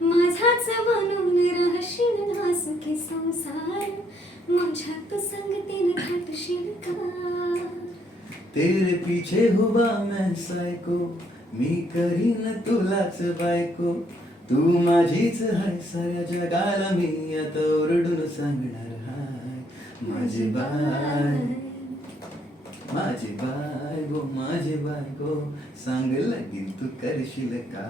माझाच बनून राहशील ना सुखी संसार, माझ्यात संगतीने थाटशील का? तेरे पीछे हुआ मैं सायको, मी करीन तुलाच बायको. तू माझीच हाय साऱ्या जगाला मी आता ओरडून सांगणार हाय. माझी बायको माझी बायको, सांग लगीन तू करशील का?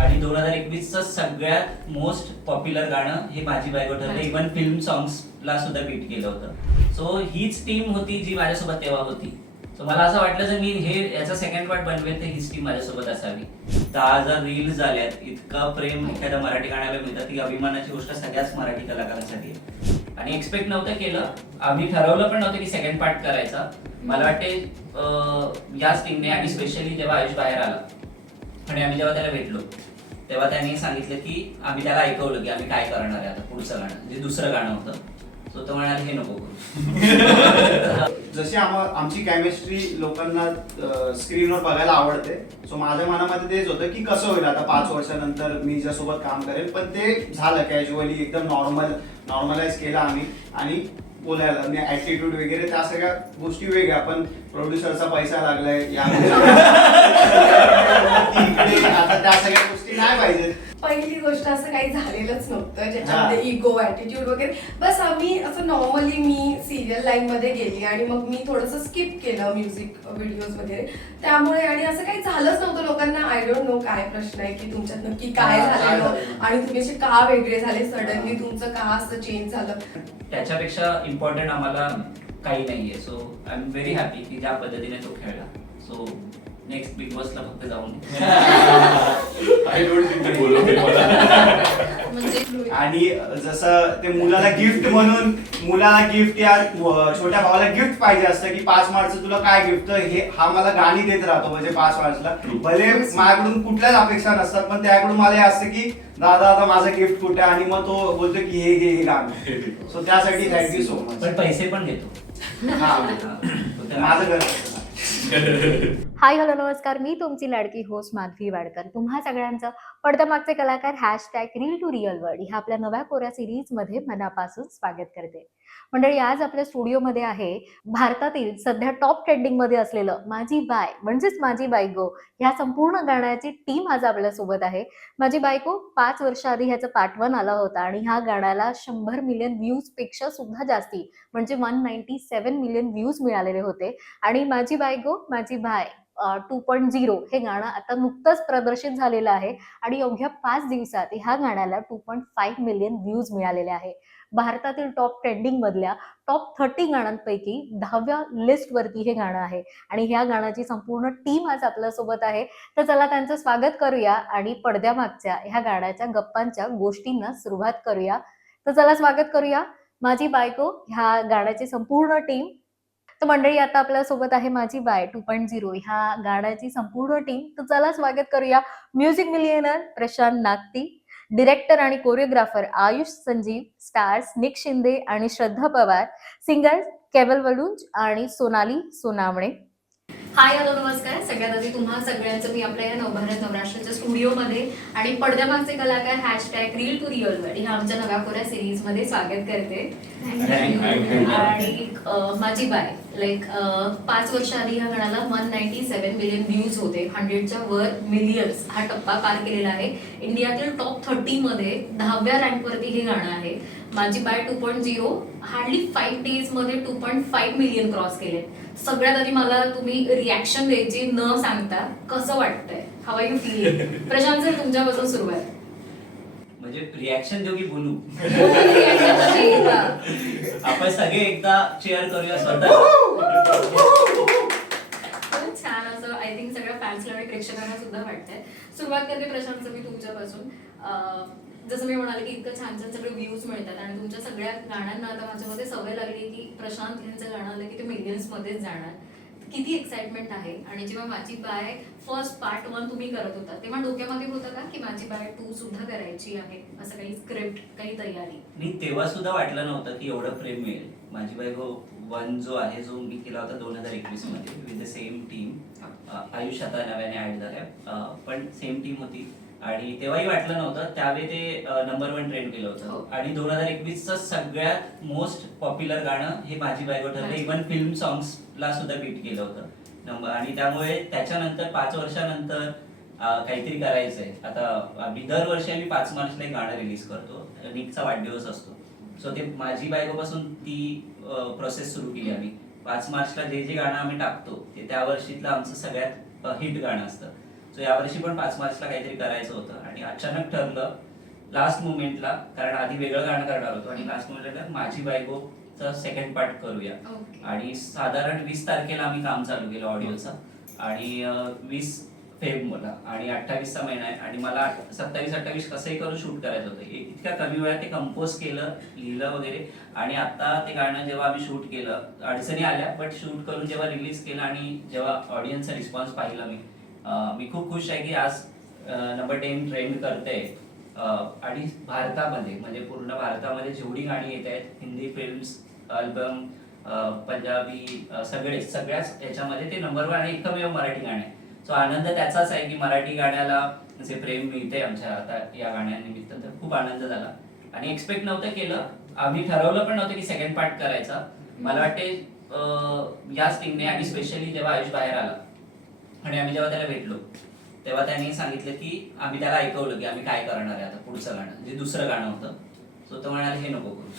आणि 2021चं सगळ्यात मोस्ट पॉप्युलर गाणं हे माझी बायको ठरलं. इव्हन फिल्म सॉंग्सला सुद्धा बीट केलं होतं. सो हीच टीम होती जी माझ्यासोबत तेव्हा होती. सो मला असं वाटलं जर मी याचा सेकंड पार्ट बनवेल तर हीच टीम माझ्यासोबत असावी. 10,000 रील्स झाल्यात, इतकं प्रेम एखाद्या मराठी गाण्याला मिळतं ती अभिमानाची गोष्ट सगळ्याच मराठी कलाकारांसाठी आहे. आणि एक्सपेक्ट नव्हतं केलं, आम्ही ठरवलं पण नव्हतं की सेकंड पार्ट करायचा. मला वाटते याच टीमने, आणि स्पेशली जेव्हा आयुष बाहेर आला आणि आम्ही जेव्हा त्याला भेटलो तेव्हा त्यांनी सांगितलं की आम्ही त्याला ऐकवलं की आम्ही काय करणार आहे आता पुढचं गाणं, जे दुसरं गाणं होतं. सो तो म्हणाले हे नको करू. जशी आमची केमिस्ट्री लोकांना स्क्रीनवर बघायला आवडते, सो माझ्या मनामध्ये तेच होतं की कसं होईल आता 5 वर्षानंतर मी हिच्यासोबत काम करेल. पण ते झालं कॅज्युअली, एकदम नॉर्मलाइज केलं आम्ही. आणि बोलायला म्हणजे ऍटिट्यूड वगैरे त्या सगळ्या गोष्टी वेगळ्या, पण प्रोड्युसरचा पैसा लागलाय या आता त्या सगळ्या गोष्टी नाही पाहिजेत. पहिली गोष्ट असं काही झालेलंच नव्हतं ज्याच्यामध्ये इगो ऍटिट्यूड वगैरे. बस आम्ही असं नॉर्मली मी सिरियल लाईन मध्ये गेली आणि मग मी थोडंसं स्किप केलं म्युझिक व्हिडिओज वगैरे, त्यामुळे. आणि असं काही झालंच नव्हतं. लोकांना आय डोंट नो काय प्रश्न आहे की तुमच्यात नक्की काय झालेलं आणि तुम्ही असे का वेगळे झाले, सडनली तुमचं का असं चेंज झालं. त्याच्यापेक्षा इम्पॉर्टंट आम्हाला काही नाहीये. So I am very happy की ज्या पद्धतीने तो खेळला. सो नेक्स्ट बिग बॉसला फक्त जाऊन आणि जसं ते मुलाला गिफ्ट म्हणून, मुलाला गिफ्ट या छोट्या भावाला गिफ्ट पाहिजे असतं की 5 मार्चचं तुला काय गिफ्ट, हा मला गाणी देत राहतो म्हणजे 5 मार्चला. भले माझ्याकडून कुठल्याच अपेक्षा नसतात, पण त्याकडून मला हे असतं की दादा आता माझं गिफ्ट कुठे, आणि मग तो बोलतो की हे घे हे गाणं. सो त्यासाठी थँक्यू सो मच. पण पैसे पण देतो. माझं घर. हाय हॅलो नमस्कार, मी तुमची लाडकी होस्ट माधवी वाडकर. तुम्हा सगळ्यांचं पडद्यामागचे कलाकार #रील टू रिअल वर्ल्ड ह्या आपल्या नव्या कोऱ्या सिरीज मध्ये मनापासून स्वागत करते. मंडळी, आज आपल्या स्टुडिओमध्ये आहे भारतातील सध्या टॉप ट्रेंडिंग मध्ये असलेलं माझी बाय म्हणजेच माझी बायको ह्या संपूर्ण गाण्याची टीम आज आपल्या सोबत आहे. माझी बायको 5 वर्षाआधी ह्याचं पार्ट 1 आला होता आणि ह्या गाण्याला 100 मिलियन व्ह्यूज पेक्षा सुद्धा जास्ती म्हणजे 197 मिलियन व्ह्यूज मिळालेले होते. आणि माझी बायको माझी बाय 2.0 हे गाणं आता नुकतंच प्रदर्शित झालेलं आहे आणि अवघ्या 5 दिवसात ह्या गाण्याला 2.5 मिलियन व्ह्यूज मिळालेले आहे. भारतातील टॉप ट्रेंडिंग मधल्या टॉप 30 गाण्यांपैकी 10व्या लिस्ट वरती हे गाणं आहे आणि ह्या गाण्याची संपूर्ण टीम आज आपल्या सोबत आहे. तर चला त्यांचं स्वागत करूया आणि पडद्यामागच्या ह्या गाण्याच्या गप्पांच्या गोष्टींना सुरुवात करूया. तर चला स्वागत करूया माझी बायको ह्या गाण्याची संपूर्ण टीम. तर मंडळी, आता आपल्या सोबत आहे माझी बाय 2.0 ह्या गाण्याची संपूर्ण टीम. तर चला स्वागत करूया म्युझिक मिलियनर प्रशांत नागती, डिरेक्टर आणि कोरिओग्राफर आयुष संजीव, स्टार्स निक शिंदे आणि श्रद्धा पवार, सिंगर केवल वलुंज आणि सोनाली सोनावणे. हाय हॅलो नमस्कार. सगळ्यात आधी तुम्हा सगळ्यांचं मी आपल्या या नवभारत नवराष्ट्राच्या स्टुडिओमध्ये आणि पडद्यामागचे कलाकार #रील टू रिअल वर्ल्ड ह्या आमच्या नव्या कोऱ्या सिरीज मध्ये स्वागत करते. आणि माझी बाय 5 वर्षाआधी ह्या गाण्याला 197 मिलियन व्ह्यूज होते. 100च्या वर मिलियन्स हा टप्पा पार केलेला आहे. इंडियातील टॉप 30 मध्ये 10व्या रँक वरती हे गाणं आहे. माझी बाय 2.0 हार्डली 5 डेज मध्ये 2.5 मिलियन क्रॉस केले. सगळ्यात आधी मला तुम्ही रिॲक्शन द्यायची न सांगता कसं वाटतंय, how are you feeling? Prashant sir, तुमच्यापासून सुरुवात. म्हणजे रिॲक्शन देऊ की बोलू? reaction आपण सगळे एकदा चेअर करूया स्वतः. खूप छान असं आय थिंक सगळ्या फॅन्सला आणि प्रेक्षकांना सुद्धा वाटतंय. सुरुवात करते प्रशांत सर मी तुमच्यापासून. जसं मी म्हणाले की इतकं छान छान सगळे व्ह्यूज मिळतात आणि तुमच्या सगळ्या गाण्यांना आता माझ्यामध्ये सवय लागली की प्रशांत यांचं गाणं आलं की ते मिलियन्स मध्येच जाणार. किती एक्साइटमेंट आहे. आणि जेव्हा माझी बाय फर्स्ट पार्ट 1 तुम्ही करत होता तेव्हा डोक्यामध्ये होतं का की माझी बाय 2 सुद्धा करायची आहे, असं काही स्क्रिप्ट, काही तयारी? मी तेव्हा सुद्धा वाटलं नव्हतं की एवढं प्रेम मिळेल. माझी बायको 1 जो आहे जो मी केला होता 2021 मध्ये with the same team. Ayush आता नव्याने ऍड झालाय, पण सेम टीम होती. आणि तेव्हाही वाटलं नव्हतं, त्यावेळी ते नंबर 1 ट्रेंड केलं हो. होतं. आणि 2021चं सगळ्यात मोस्ट पॉप्युलर गाणं हे माझी बायको ठरले. माझी. इव्हन फिल्म सॉंग्सला सुद्धा बीट केलं होतं नंबर. आणि त्यामुळे त्याच्यानंतर 5 वर्षानंतर काहीतरी करायचंय. आता आम्ही दरवर्षी 5 मार्चला एक गाणं रिलीज करतो. निकचा वाढदिवस असतो. सो ते माझी बायकोपासून ती प्रोसेस सुरू केली आम्ही. 5 मार्चला जे जे गाणं आम्ही टाकतो ते त्या वर्षीतलं आमचं सगळ्यात हिट गाणं असतं. सो यावर्षी पण 5 मार्चला काहीतरी करायचं होतं आणि अचानक ठरलं लास्ट मुमेंटला, कारण आधी वेगळं गाणं करणार होतो आणि लास्ट मुमेंटला माझी बायकोचा सेकंड पार्ट करूया. Okay. आणि साधारण 20 तारखेला आम्ही काम चालू केलं ऑडिओचं आणि 20 फेब्रुवारीला आणि 28चा महिना आहे आणि मला 27-28 कसंही करून शूट करायचं होतं. इतक्या कमी वेळात ते कंपोज केलं, लिहिलं वगैरे. आणि आता ते गाणं जेव्हा आम्ही शूट केलं, अडचणी आल्या बट शूट करून जेव्हा रिलीज केलं आणि जेव्हा ऑडियन्सचा रिस्पॉन्स पाहिला मी खूप खुश आहे की आज नंबर 10 ट्रेंड करते. आणि भारतामध्ये म्हणजे पूर्ण भारतामध्ये जेवढी गाणी येत आहेत, हिंदी फिल्म्स, अल्बम, पंजाबी, सगळ्याच याच्यामध्ये ते नंबर 1 आणि एकमेव मराठी गाणं आहे. सो आनंद त्याचाच आहे की मराठी गाण्याला जे प्रेम मिळते आमच्या आता या गाण्यानिमित्त, तर खूप आनंद झाला. आणि एक्सपेक्ट नव्हतं केलं, आम्ही ठरवलं पण नव्हतं की सेकंड पार्ट करायचा. मला वाटते याच टीमने आणि स्पेशली जेव्हा आयुष बाहेर आला आणि आम्ही जेव्हा त्याला भेटलो तेव्हा त्यांनी सांगितलं की आम्ही त्याला ऐकवलं की आम्ही काय करणार आहे आता पुढचं गाणं, जे दुसरं गाणं होतं. सो तो म्हणाले हे नको करू,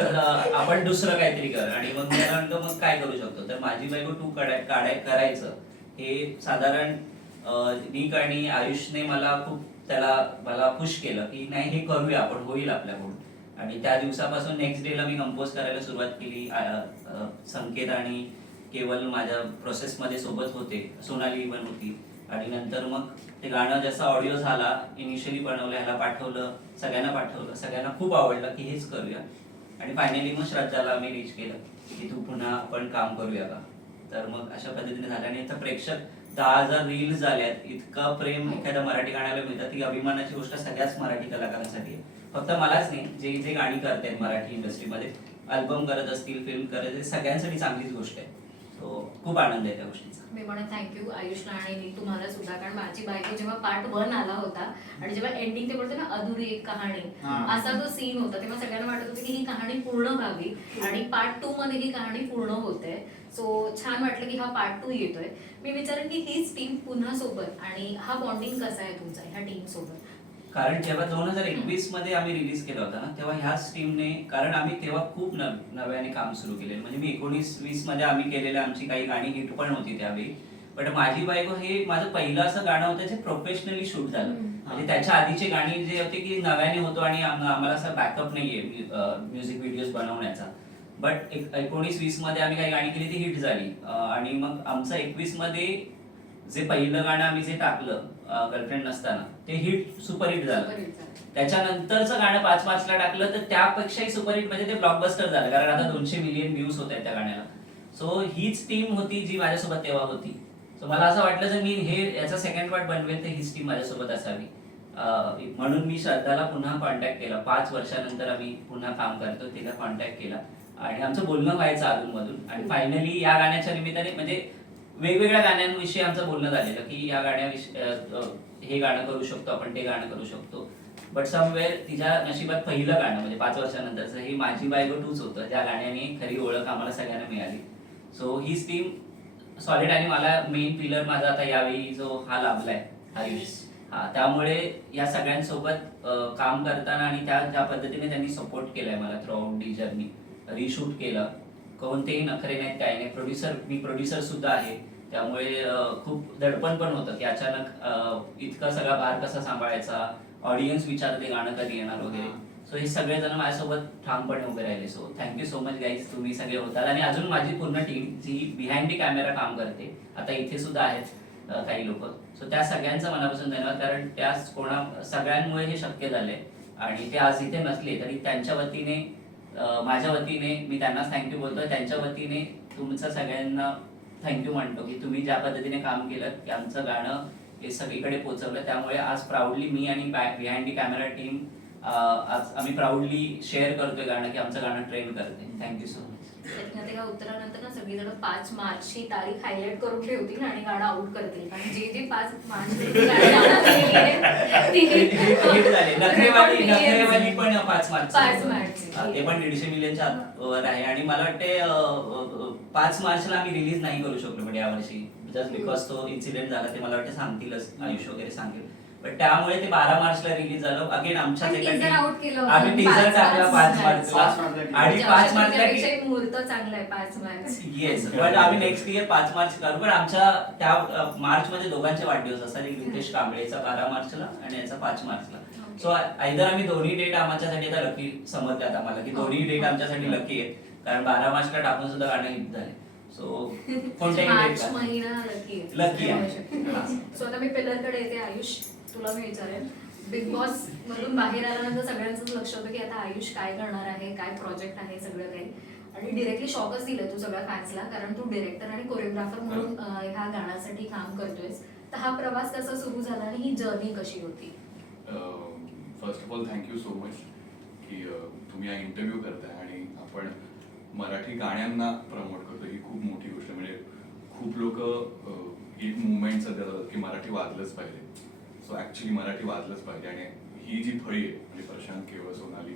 तर आपण दुसरं काहीतरी कर. आणि मग मी म्हणतो मग काय करू शकतो, तर माझी बायको 2 करायचं हे साधारण निक आणि आयुषने मला खुश केलं की नाही हे करूया आपण, होईल आपल्याकडून. आणि त्या दिवसापासून नेक्स्ट डेला मी कंपोज करायला सुरुवात केली. संकेत आणि केवल माझ्या प्रोसेसमध्ये सोबत होते, सोनाली पण होती. आणि नंतर मग ते गाणं जसं ऑडिओ झाला, इनिशियली बनवलं, ह्याला पाठवलं, सगळ्यांना खूप आवडलं की हेच करूया. आणि फायनली मग श्रद्धाला आम्ही रीच केलं की तू पुन्हा आपण काम करूया का. तर मग अशा पद्धतीने झालं आणि इथं प्रेक्षक 10,000 रील्स झाल्यात. इतकं प्रेम एखाद्या मराठी गाण्याला मिळतं ती अभिमानाची गोष्ट सगळ्याच मराठी कलाकारांसाठी आहे. फक्त मलाच नाही, जे गाणी करतायत मराठी इंडस्ट्रीमध्ये, अल्बम करत असतील, फिल्म करत असतील, सगळ्यांसाठी चांगलीच गोष्ट आहे. सो खूप आनंद आहे त्या गोष्टीचा. मी म्हणत थँक्यू आयुषला आणि मी तुम्हाला सुद्धा, कारण माझी बायको जेव्हा पार्ट 1 आला होता आणि जेव्हा एंडिंग ते बोलतो ना अधुरी एक कहाणी, असा तो सीन होता, तेव्हा सगळ्यांना वाटत होतं की ही कहाणी पूर्ण व्हावी आणि पार्ट 2 मध्ये ही कहाणी पूर्ण होते. सो छान वाटलं की हा पार्ट 2 येतोय. मी विचारेन की हीच टीम पुन्हा सोबत आणि हा बॉन्डिंग कसा आहे तुमचा ह्या टीम सोबत? कारण जेव्हा 2021 मध्ये आम्ही रिलीज केला होता ना, तेव्हा ह्याच टीमने, कारण आम्ही तेव्हा खूप नव्याने काम सुरू केलेलं. म्हणजे मी 19-20 मध्ये आम्ही केलेले आमची काही गाणी हिट पण होती त्यावेळी. बट माझी बायको हे माझं पहिलं असं गाणं होतं जे प्रोफेशनली शूट झालं. म्हणजे त्याच्या आधीचे गाणी जे होते की नव्याने होतो आणि आम्हाला असा बॅकअप नाहीये म्युझिक व्हिडिओज बनवण्याचा. बट 19-20 मध्ये आम्ही काही गाणी केली ती हिट झाली. आणि मग आमचं 21 मध्ये जे पहिलं गाणं आम्ही जे टाकलं गर्लफ्रेंड नसताना, ते हिट सुपरहिट झालं. त्याच्यानंतरचं गाणं 5 मार्चला टाकलं तर त्यापेक्षाही सुपरहिट, म्हणजे ते ब्लॉकबस्टर झालं, कारण आता 200 मिलियन व्ह्यूज होत आहेत त्या गाण्याला. सो हीच टीम होती जी माझ्यासोबत तेव्हा होती. सो मला असं वाटलं जर मी याचा सेकंड पार्ट बनवेल तर हीच टीम माझ्यासोबत असावी. म्हणून मी श्रद्धाला पुन्हा कॉन्टॅक्ट केला. 5 वर्षानंतर आम्ही पुन्हा काम करतो, तिला कॉन्टॅक्ट केला आणि आमचं बोलणं व्हायचं अधूनमधून. आणि फायनली या गाण्याच्या निमित्ताने, म्हणजे वेगवेगळ्या गाण्यांविषयी आमचं बोलणं झालेलं की या गाण्याविषयी हे गाणं करू शकतो आपण, ते गाणं करू शकतो. बट समवेअर तिच्या नशिबात पहिलं गाणं म्हणजे 5 वर्षानंतरचं हे माझी बायको 2च होतं, ज्या गाण्याने खरी ओळख आम्हाला सगळ्यांना मिळाली. सो हीच टीम सॉलिड. आणि मला मेन पिलर माझा आता यावेळी जो हा लाभलाय आयुष, त्यामुळे या सगळ्यांसोबत काम करताना आणि ज्या पद्धतीने त्यांनी सपोर्ट केलाय मला through out the journey, reshoot केलं, कोणतेही नखरे नाहीत, काही नाही. मी प्रोड्युसर सुद्धा आहे, त्यामुळे खूप दडपण पण होतं की अचानक इतका सगळा भार कसा सांभाळायचा, ऑडियन्स विचारते गाणं कधी येणार वगैरे. सो हे सगळेजण माझ्यासोबत ठामपणे उभे राहिले. So thank you so much guys, तुम्ही सगळे होतात. आणि अजून माझी पूर्ण टीम जी बिहाइंड दी कॅमेरा काम करते, आता इथे सुद्धा आहेत काही लोक. सो त्या सगळ्यांचा मनापासून धन्यवाद, कारण त्या सगळ्यांमुळे हे शक्य झाले. आणि ते आज इथे नसले तरी त्यांच्या वतीने, माझ्या वतीने मी त्यांना थँक्यू बोलतोय, त्यांच्या वतीने तुमचं सगळ्यांना थँक्यू म्हणतो की तुम्ही ज्या पद्धतीने काम केलं की आमचं गाणं हे सगळीकडे पोहोचवलं. त्यामुळे आज प्राऊडली मी आणि बिहाइंड दी कॅमेरा टीम आज आम्ही प्राऊडली शेअर करतोय गाणं की आमचं गाणं ट्रेंड करते. Thank you so much. त्या उत्तरानंतर ना सगळीजण 5 मार्च ही तारीख हायलाइट करून ठेवतील आणि गाणं आउट करतील कारण जे 5 मार्च हिट झाले. नखरेवाली पण 5 मार्च 5 मार्च. ते पण 150 मिलियनच्या वर आहे आणि मला वाटते 5 मार्चला आम्ही रिलीज नाही करू शकलो म्हणजे यावर्षी जस्ट बिकॉज तो इन्सिडेंट झाला ते मला वाटते सांगतीलच आयुष वगैरे सांगेल पण त्यामुळे ते 12 मार्चला रिलीज झालं अगेन आमच्याच पण एका teaser out केलं होतं. आम्ही टीजर टाकला 5 मार्चला आणि 5 मार्चला मुहूर्त चांगला आहे 5 मार्च. येस पण आम्ही नेक्स्ट इयर 5 मार्च करू पण आमच्या त्या मार्च मध्ये दोघांचे वाढदिवस असतात एक रितेश कांबळेचा 12 मार्चला आणि याचा 5 मार्चला सो आयदर आम्ही दोन्ही डेट आमच्यासाठी आता लकी समजल्यात आम्हाला की दोन्ही डेट आमच्यासाठी लकी आहेत कारण 12 मार्चला टाकून सुद्धा गाणं हिट झाले सो कोणत्याही मार्च डेट महिना लकी आहे सो आता मी पिलरकडे येते. आयुष तुला मी विचारेन बिग बॉस मधून बाहेर आल्यानंतर सगळ्यांचंच लक्ष होतं की आता आयुष काय करणार आहे काय प्रोजेक्ट आहे सगळं काही आणि डिरेक्टली शॉकच दिलं तू सगळ्या फॅन्सला कारण तू डिरेक्टर आणि कोरिओग्राफर म्हणून ह्या गाण्यासाठी काम करतोयस तर हा प्रवास कसा सुरू झाला आणि ही जर्नी कशी होती? First of all thank you so much की तुम्ही हा इंटरव्ह्यू करताय आणि आपण मराठी गाण्यांना प्रमोट करतो ही खूप मोठी गोष्ट म्हणजे खूप लोक एक मुवमेंट सध्या जातात की मराठी वाजलंच पाहिजे सो ॲक्च्युली मराठी वाजलंच पाहिजे आणि ही जी फळी आहे म्हणजे प्रशांत केवळ सोनाली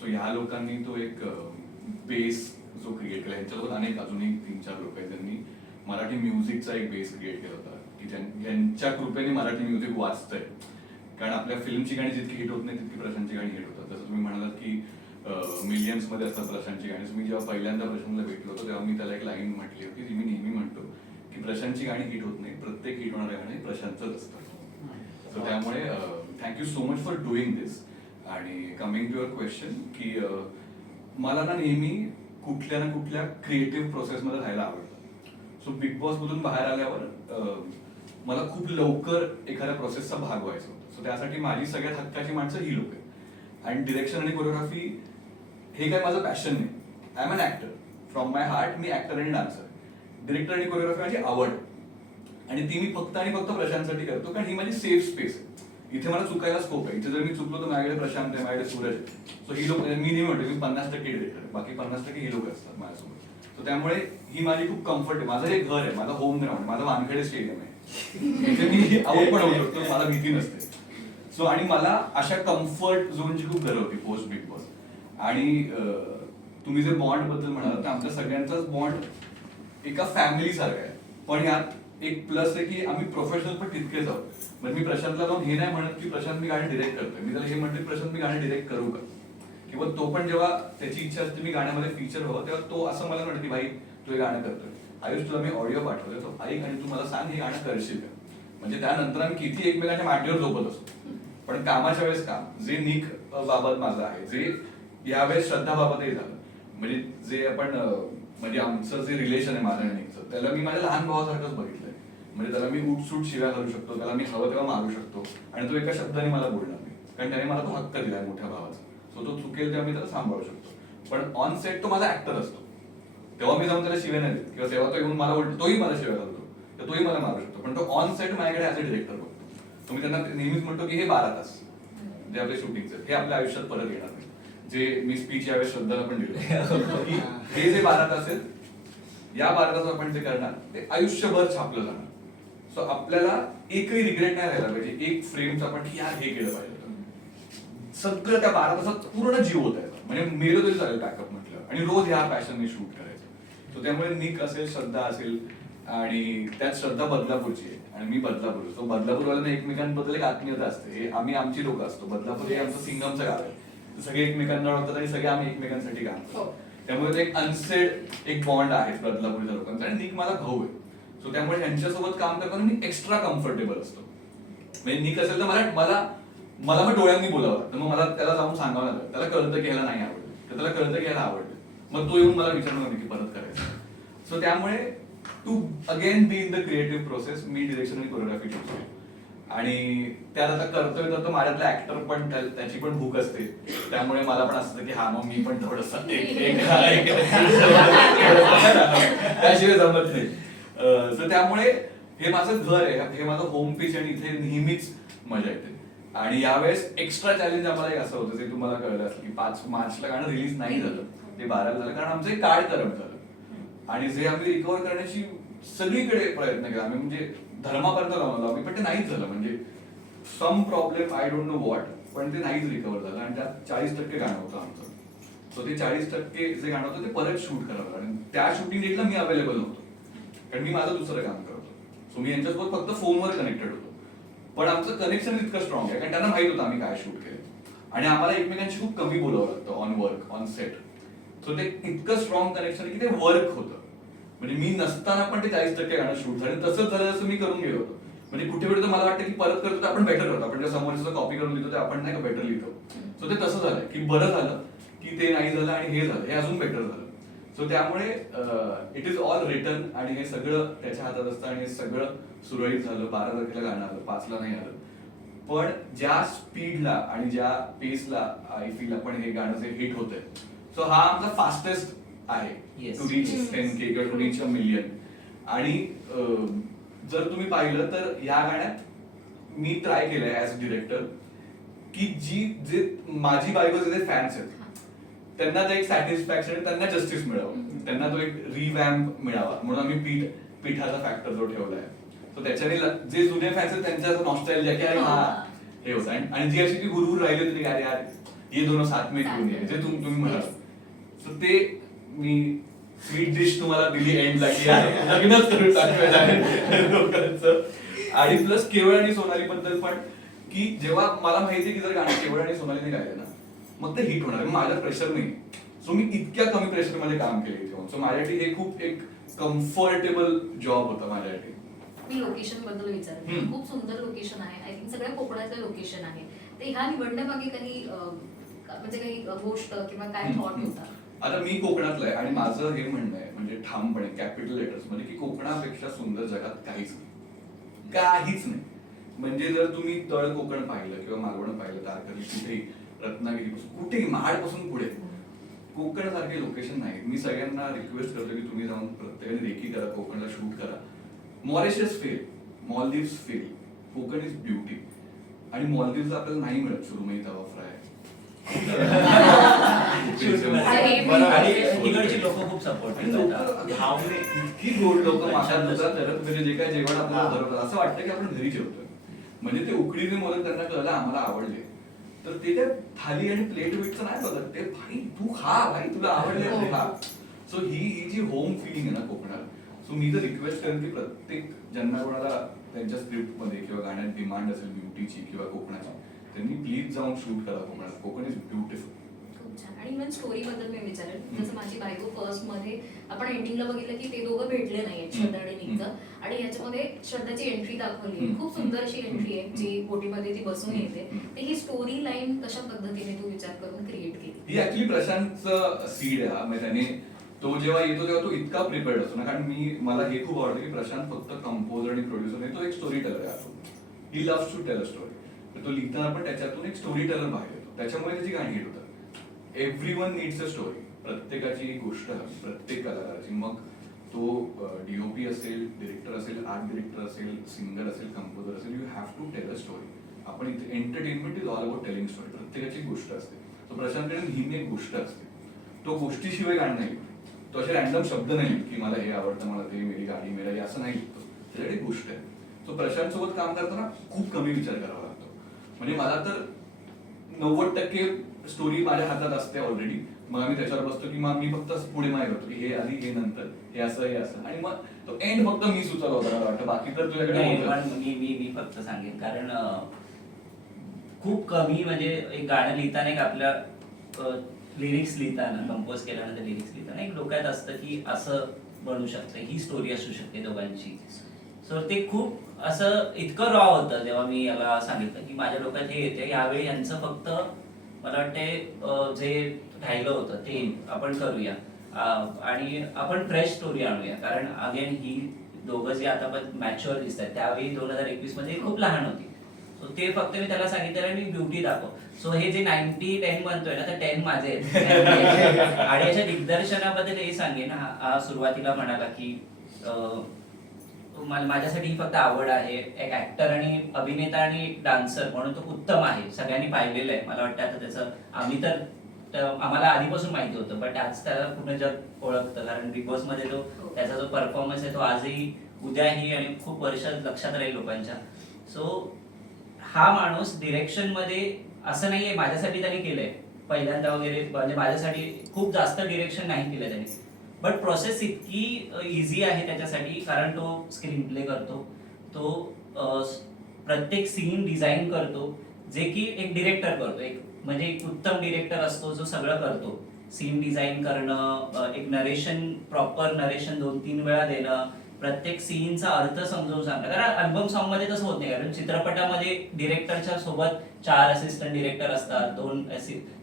सो ह्या लोकांनी तो एक बेस जो क्रिएट केला ह्यांच्यासोबत अनेक अजूनही 3-4 लोक आहेत ज्यांनी मराठी म्युझिकचा एक बेस क्रिएट केला होता की ज्यांच्या कृपेने मराठी म्युझिक वाचतंय कारण आपल्या फिल्मची गाणी जितकी हिट होत नाही तितकी प्रशांतची गाणी हिट होतात जसं तुम्ही म्हणालात की मिलियन्स मध्ये असतात प्रशांतची गाणी मी जेव्हा पहिल्यांदा प्रशांतला भेटलो होतो तेव्हा मी त्याला एक लाईन म्हटली होती जी मी नेहमी म्हणतो की प्रशांतची गाणी हिट होत नाही प्रत्येक हिट होणारे गाणी प्रशांतच असतात सो त्यामुळे thank you so much for doing this आणि कमिंग टू युअर क्वेश्चन की मला ना नेहमी कुठल्या ना कुठल्या क्रिएटिव्ह प्रोसेसमध्ये राहायला आवडतं सो बिग बॉस मधून बाहेर आल्यावर मला खूप लवकर एखाद्या प्रोसेसचा भाग व्हायचा होता सो त्यासाठी माझी सगळ्यात हक्काची माणसं ही लोक आहेत आणि डिरेक्शन आणि कोरिओग्राफी हे काय माझं पॅशन नाही I am an actor from my heart मी ऍक्टर आणि डान्सर डिरेक्टर आणि कोरिओग्राफी माझी आवड आणि ती मी फक्त आणि फक्त प्रशांतसाठी करतो कारण ही माझी सेफ स्पेस आहे इथे मला चुकायला स्कोप आहे इथे जर मी चुकलो तर माझ्याकडे प्रशांत आहे माझ्याकडे सूरज आहे सो ही लोक मी नेहमी म्हणतो मी 50% डिरेक्टर आहे बाकी 50% ही लोक असतात माझ्यासोबत सो त्यामुळे ही माझी खूप कम्फर्ट आहे माझं हे घर आहे माझा होम ग्राउंड माझा वानखेडे स्टेडियम आहे इथे मी आऊट पण होऊ शकतो मला भीती नसते सो आणि मला अशा कम्फर्ट झोनची खूप गरज होती पोस्ट बिग बॉस आणि तुम्ही जे बॉन्ड बद्दल म्हणाल तर आमच्या सगळ्यांचाच बॉन्ड एका फॅमिली सारखा आहे पण यात एक प्लस आहे की आम्ही प्रोफेशनल पण तितकेच आहोत म्हणजे मी प्रशांतला जाऊन हे नाही म्हणत की प्रशांत मी गाणं डिरेक्ट करतोय मी त्याला हे म्हणतो प्रशांत मी गाणं डिरेक्ट करू का किंवा तो पण जेव्हा त्याची इच्छा असते मी गाण्यामध्ये फीचर व्हावं तेव्हा तो असं मला म्हणतो की भाई तू हे गाणं करतोय आयुष तुला मी ऑडिओ पाठवतोय तो ऐक आणि तू मला सांग हे गाणं करशील का म्हणजे त्यानंतर आम्ही किती एकमेकांच्या मांडीवर झोपत असतो पण कामाच्या वेळेस काम जे निक बाबत माझं आहे जे यावेळेस श्रद्धा बाबतही झालं म्हणजे जे आपण म्हणजे आमचं जे रिलेशन आहे माझं आणि निकचं त्याला मी माझ्या लहान भावासारखंच बघितलंय म्हणजे त्याला मी उठसूट शिव्या घालू शकतो त्याला मी हवं तेव्हा मारू शकतो आणि तो एका शब्दाने मला बोलणार नाही कारण त्याने मला तो हक्क दिलाय मोठ्या भावाचा सो तो चुकेल तेव्हा मी त्याला सांभाळू शकतो पण ऑन सेट तो माझा ऍक्टर असतो तेव्हा मी जाऊन त्याला शिव्या नाही देत किंवा तेव्हा तो येऊन मला बोलतो तोही मला शिव्या घालतो तर तोही मला मारू शकतो पण तो ऑन सेट माझ्याकडे ऍज अ डिरेक्टर बघतो तो मी त्यांना नेहमीच म्हणतो की हे 12 तास जे आपले शूटिंगचे हे आपल्या आयुष्यात परत येणार नाही जे मी स्पीच यावेळेस श्रद्धाला पण दिलं हे जे 12 तास आहेत या 12 तास आपण जे करणार ते आयुष्यभर छापलं जाणार सो आपल्याला एकही रिग्रेट नाही राहिला पाहिजे एक फ्रेमचं आपण की यार हे केलं पाहिजे सगळं त्या 12 तासात पूर्ण जीव होत आहे म्हणजे मेलं तरी चालेल बॅकअप म्हटलं आणि रोज ह्या पॅशनने शूट करायचं सो त्यामुळे निक असेल श्रद्धा असेल आणि त्यात श्रद्धा बदलापूरची आहे आणि मी बदलापूर सो बदलापूरवाल्यांना एकमेकांबद्दल एक आत्मीयता असते हे आम्ही आमची लोक असतो बदलापूर हे आमचं सिंगमचं गाव आहे सगळे एकमेकांना ओळखतात आणि सगळे आम्ही एकमेकांसाठी काम करतो त्यामुळे ते एक अनसेड एक बॉन्ड आहे बदलापूरच्या लोकांचा आणि निक माझा भाऊ आहे सो त्यामुळे ह्यांच्यासोबत काम करताना मी एक्स्ट्रा कम्फर्टेबल असतो म्हणजे निक असेल तर मला मग डोळ्यांनी बोलावं लागतं मग मला त्याला जाऊन सांगावं लागतं त्याला कळतं की ह्याला नाही आवडलं तर त्याला कळतं की ह्याला आवडलं मग तो येऊन मला विचारणार की परत करायचं सो त्यामुळे to again be in the creative process मी डिरेक्शन आणि कोरिओग्राफी करतो आणि त्यात आता करतोय तर तो माझ्यातला ऍक्टर पण त्याची पण भूक असते त्यामुळे मला पण असतं की हा मग मी पण थोडस त्याशिवाय जमत नाही सो त्यामुळे हे माझं घर आहे हे माझं होम पिच आणि इथे नेहमीच मजा येते आणि यावेळेस एक्स्ट्रा चॅलेंज आम्हाला एक असं होतं जे तुम्हाला कळलं असेल की 5 मार्चला गाणं रिलीज नाही झालं ते 12वी झालं कारण आमचं एक कार्ड करप्ट झालं आणि जे आम्ही रिकव्हर करण्याची सगळीकडे प्रयत्न केला आम्ही म्हणजे धर्मापर्यंत जाऊन आलो आम्ही पण ते नाहीच झालं म्हणजे some problem I don't know what पण ते नाहीच रिकव्हर झालं आणि त्यात 40% गाणं होतं आमचं सो ते 40% जे गाणं होतं ते परत शूट करावं लागलं आणि त्या शूटिंग डेटला मी अवेलेबल नव्हतो कारण मी माझं दुसरं काम करत होतो सो मी यांच्यासोबत फक्त फोनवर कनेक्टेड होतो पण आमचं कनेक्शन इतकं स्ट्रॉंग आहे कारण त्यांना माहित होतं आम्ही काय शूट केलं आणि आम्हाला एकमेकांशी खूप कमी बोलावं लागतं on work on set so ते इतकं स्ट्रॉंग कनेक्शन आहे की ते वर्क होतं म्हणजे मी नसताना पण ते 40% गाणं शूट झालं तसंच झालं जसं मी करून गेलो होतो म्हणजे कुठे कुठे तर मला वाटतं की परत करतो तर आपण बेटर करतो आपण जर समोरचं कॉपी करून लिहितो ते आपण नाही का बेटर लिहितो सो ते तसं झालं की बरं झालं की ते नाही झालं आणि हे झालं हे अजून बेटर झालं सो त्यामुळे इट इज ऑल रिटर्न आणि हे सगळं त्याच्या हातात असतं आणि हे सगळं सुरळीत झालं 12 तारखेला गाणं आलं 5ला नाही आलं पण ज्या स्पीडला आणि ज्या पेसला आय फील आपण हे गाणं जे हिट होतंय सो हा आमचा फास्टेस्ट आहे टू रीच 10K किंवा टू रीच 1 मिलियन आणि जर तुम्ही पाहिलं तर या गाण्यात मी ट्राय केलंय ऍज डिरेक्टर की जे माझी बायकोचे जे फॅन्स आहेत त्यांना ते एक सॅटिस्फॅक्शन त्यांना जस्टिस मिळावं त्यांना तो एक रिवॅम्प मिळावा म्हणून आम्ही पिठाचा फॅक्टर जो ठेवलाय तो त्याच्याने जे जुने फॅन्स आहेत त्यांच्या असं नॉस्टॅल्जिया की अरे हा हे होतं आणि जी अशी ती हुरहुर राहिली होती अरे यार ये दोनों साथ में क्यों नहीं जे तुम्ही म्हणाल सो ते मी स्वीट डिश तुम्हाला दिली एंडला की लग्नच करून टाकूया लोकांचं आणि प्लस केवळ आणि सोनाली बद्दल पण की जेव्हा मला माहिती की जर गाणं केवळ आणि सोनालीने गायलं ना मग ते हिट होणार माझ्या प्रेशर नाही सो मी इतक्या कमी प्रेशर मध्ये काम केले इथे सो माझ्यासाठी हे खूप एक कम्फर्टेबल जॉब होता माझ्यासाठी मी लोकेशन बद्दल विचारते खूप सुंदर लोकेशन आहे आय थिंक सगळ्या कोकणातलं लोकेशन आहे ते ह्या निवडण्यामागे काही म्हणजे काही गोष्ट किंवा काय थॉट होता आता मी कोकणातला आहे आणि माझं हे म्हणणं आहे म्हणजे ठामपणे कॅपिटल लेटर्स मध्ये की कोकणापेक्षा सुंदर जगात काहीच नाही म्हणजे जर तुम्ही तळ कोकण पाहिलं किंवा मालवण पाहिलं तारकर्ली कुठेही रत्नागिरी पासून कुठेही महाडपासून पुढे कोकण सारखे लोकेशन नाही मी सगळ्यांना रिक्वेस्ट करतो की तुम्ही जाऊन प्रत्येकाने रेकी करा कोकणला शूट करा Mauritius fail Maldives fail Konkan is beauty आणि मॉलदीव्स आपल्याला नाही मिळत सुरुमई तवा फ्राय तिकडची लोक खूप सपोर्ट इतकी गोड लोक माशात करत म्हणजे जे काय जेवण आपल्याला ठरवतात असं वाटतं की आपण घरी जेवतोय म्हणजे ते उकडीने मोदक त्यांना कळलं आम्हाला आवडले तर ते त्या थाली आणि प्लेट वेटचं नाही बघत ते भाई तू खा भाई तुला आवडले खा सो ही जी होम फिलिंग आहे ना कोकणात सो मी तर रिक्वेस्ट करेन की प्रत्येक ज्यांना कोणाला त्यांच्या स्क्रिप्ट मध्ये किंवा गाण्यात डिमांड असेल ब्युटीची किंवा कोकणाची त्यांनी प्लीज जाऊन शूट करा कोकणात कोकण इज ब्युटिफुल खूप छान आणि इव्हन स्टोरी बद्दल मी विचारेल जसं माझी बायको फर्स्ट मध्ये आपण एंडिंगला बघितलं की ते दोघं भेटले नाहीयेत श्रद्धा आणि निकचं आणि याच्यामध्ये श्रद्धाची एंट्री दाखवली आहे खूप सुंदर अशी एंट्री आहे जी बोटीमध्ये ती बसून येते तर ही स्टोरी लाईन कशा पद्धतीने तू विचार करून क्रिएट केली ही ऍक्च्युली प्रशांतचं सीड आहे म्हणजे त्याने तो जेव्हा येतो तेव्हा तो इतका प्रिपेअर्ड असतो ना कारण मला हे खूप आवडतं की प्रशांत फक्त कंपोजर आणि प्रोड्युसर नाही तो एक स्टोरी टेलर आहे he loves to tell a story तो लिहिताना पण त्याच्यातून एक स्टोरी टेलर बाहेर येतो त्याच्यामुळे त्याची गाणी हिट होतात एव्हरीवन नीड्स अ स्टोरी प्रत्येकाची एक गोष्ट हवी प्रत्येक कलाकाराची मग तो डीओपी असेल डिरेक्टर असेल आर्ट डिरेक्टर असेल सिंगर असेल कंपोजर असेल you have to tell a story आपण इथे entertainment is all about telling story प्रत्येकाची गोष्ट असते तो प्रशांतकडे ही एक गोष्ट असते तो गोष्टीशिवाय गाणं नाही तो असे रॅन्डम शब्द नाही की मला हे आवडतं मला ते मेरी गाडी मेरा असं नाही लिहितो त्याच्याकडे एक गोष्ट आहे तो प्रशांत सोबत काम करताना खूप कमी विचार करावा लागतो म्हणजे मला तर 90% स्टोरी माझ्या हातात असते ऑलरेडी मग आम्ही त्याच्यावर बसतो की मग मी फक्त पुढे मागे करतो की हे आधी हे नंतर हे असं आणि मग तो एंड फक्त मी सुचवला होता मला वाटतं बाकी तर तुझ्याकडे मी फक्त सांगेन कारण खूप कमी म्हणजे एक गाणं लिहिताना एक आपल्या लिरिक्स लिहिताना कंपोज केल्यानंतर लिरिक्स लिहिताना एक डोक्यात असतं की असं बनू शकतं ही स्टोरी असू शकते दोघांची सो ते खूप असं इतकं रॉ होतं जेव्हा मी याला सांगितलं की माझ्या डोक्यात हे येते यावेळी यांचं फक्त मला वाटते जे राहिलं होतं ते आपण करूया आणि आपण फ्रेश स्टोरी आणूया कारण अगेन ही दोघं जे आता पण मॅच्युअर दिसत आहेत त्यावेळी 2021 मध्ये खूप लहान होती सो ते फक्त मी त्याला सांगितलं आणि ब्युटी दाखव सो हे जे 90-10 म्हणतोय ना तर 10 माझे आहेत आणि याच्या दिग्दर्शनाबद्दल हे सांगेन हा सुरुवातीला म्हणाला की माझ्यासाठी ही फक्त आवड आहे एक ऍक्टर आणि अभिनेता आणि डान्सर म्हणून तो उत्तम आहे सगळ्यांनी पाहिलेलं आहे मला वाटतं आता त्याचं आम्ही तर आम्हाला आधीपासून माहिती होतं, बट आज त्याला पूर्ण जग ओळखतं, कारण बिग बॉस मध्ये तो त्याचा जो परफॉर्मन्स आहे तो आजही उद्याही आणि खूप वर्ष लक्षात राहील लोकांच्या. सो हा माणूस डिरेक्शन मध्ये असं नाहीये माझ्यासाठी त्याने केलंय पहिल्यांदा वगैरे, म्हणजे माझ्यासाठी खूप जास्त डिरेक्शन नाही केलं त्याने, बट प्रोसेस इतकी इझी आहे त्याच्यासाठी, कारण तो स्क्रीन प्ले करतो, तो प्रत्येक सीन डिझाईन करतो, जे की एक डिरेक्टर करतो. एक म्हणजे एक उत्तम डिरेक्टर असतो जो सगळं करतो, सीन डिझाईन करणं, एक नरेशन, प्रॉपर नरेशन 2-3 वेळा देणं, प्रत्येक सीनचा अर्थ समजावून सांगणं. कारण अल्बम सॉन्ग मध्ये तसं होत नाही, कारण चित्रपटामध्ये डिरेक्टरच्या सोबत 4 असिस्टंट डिरेक्टर असतात, 2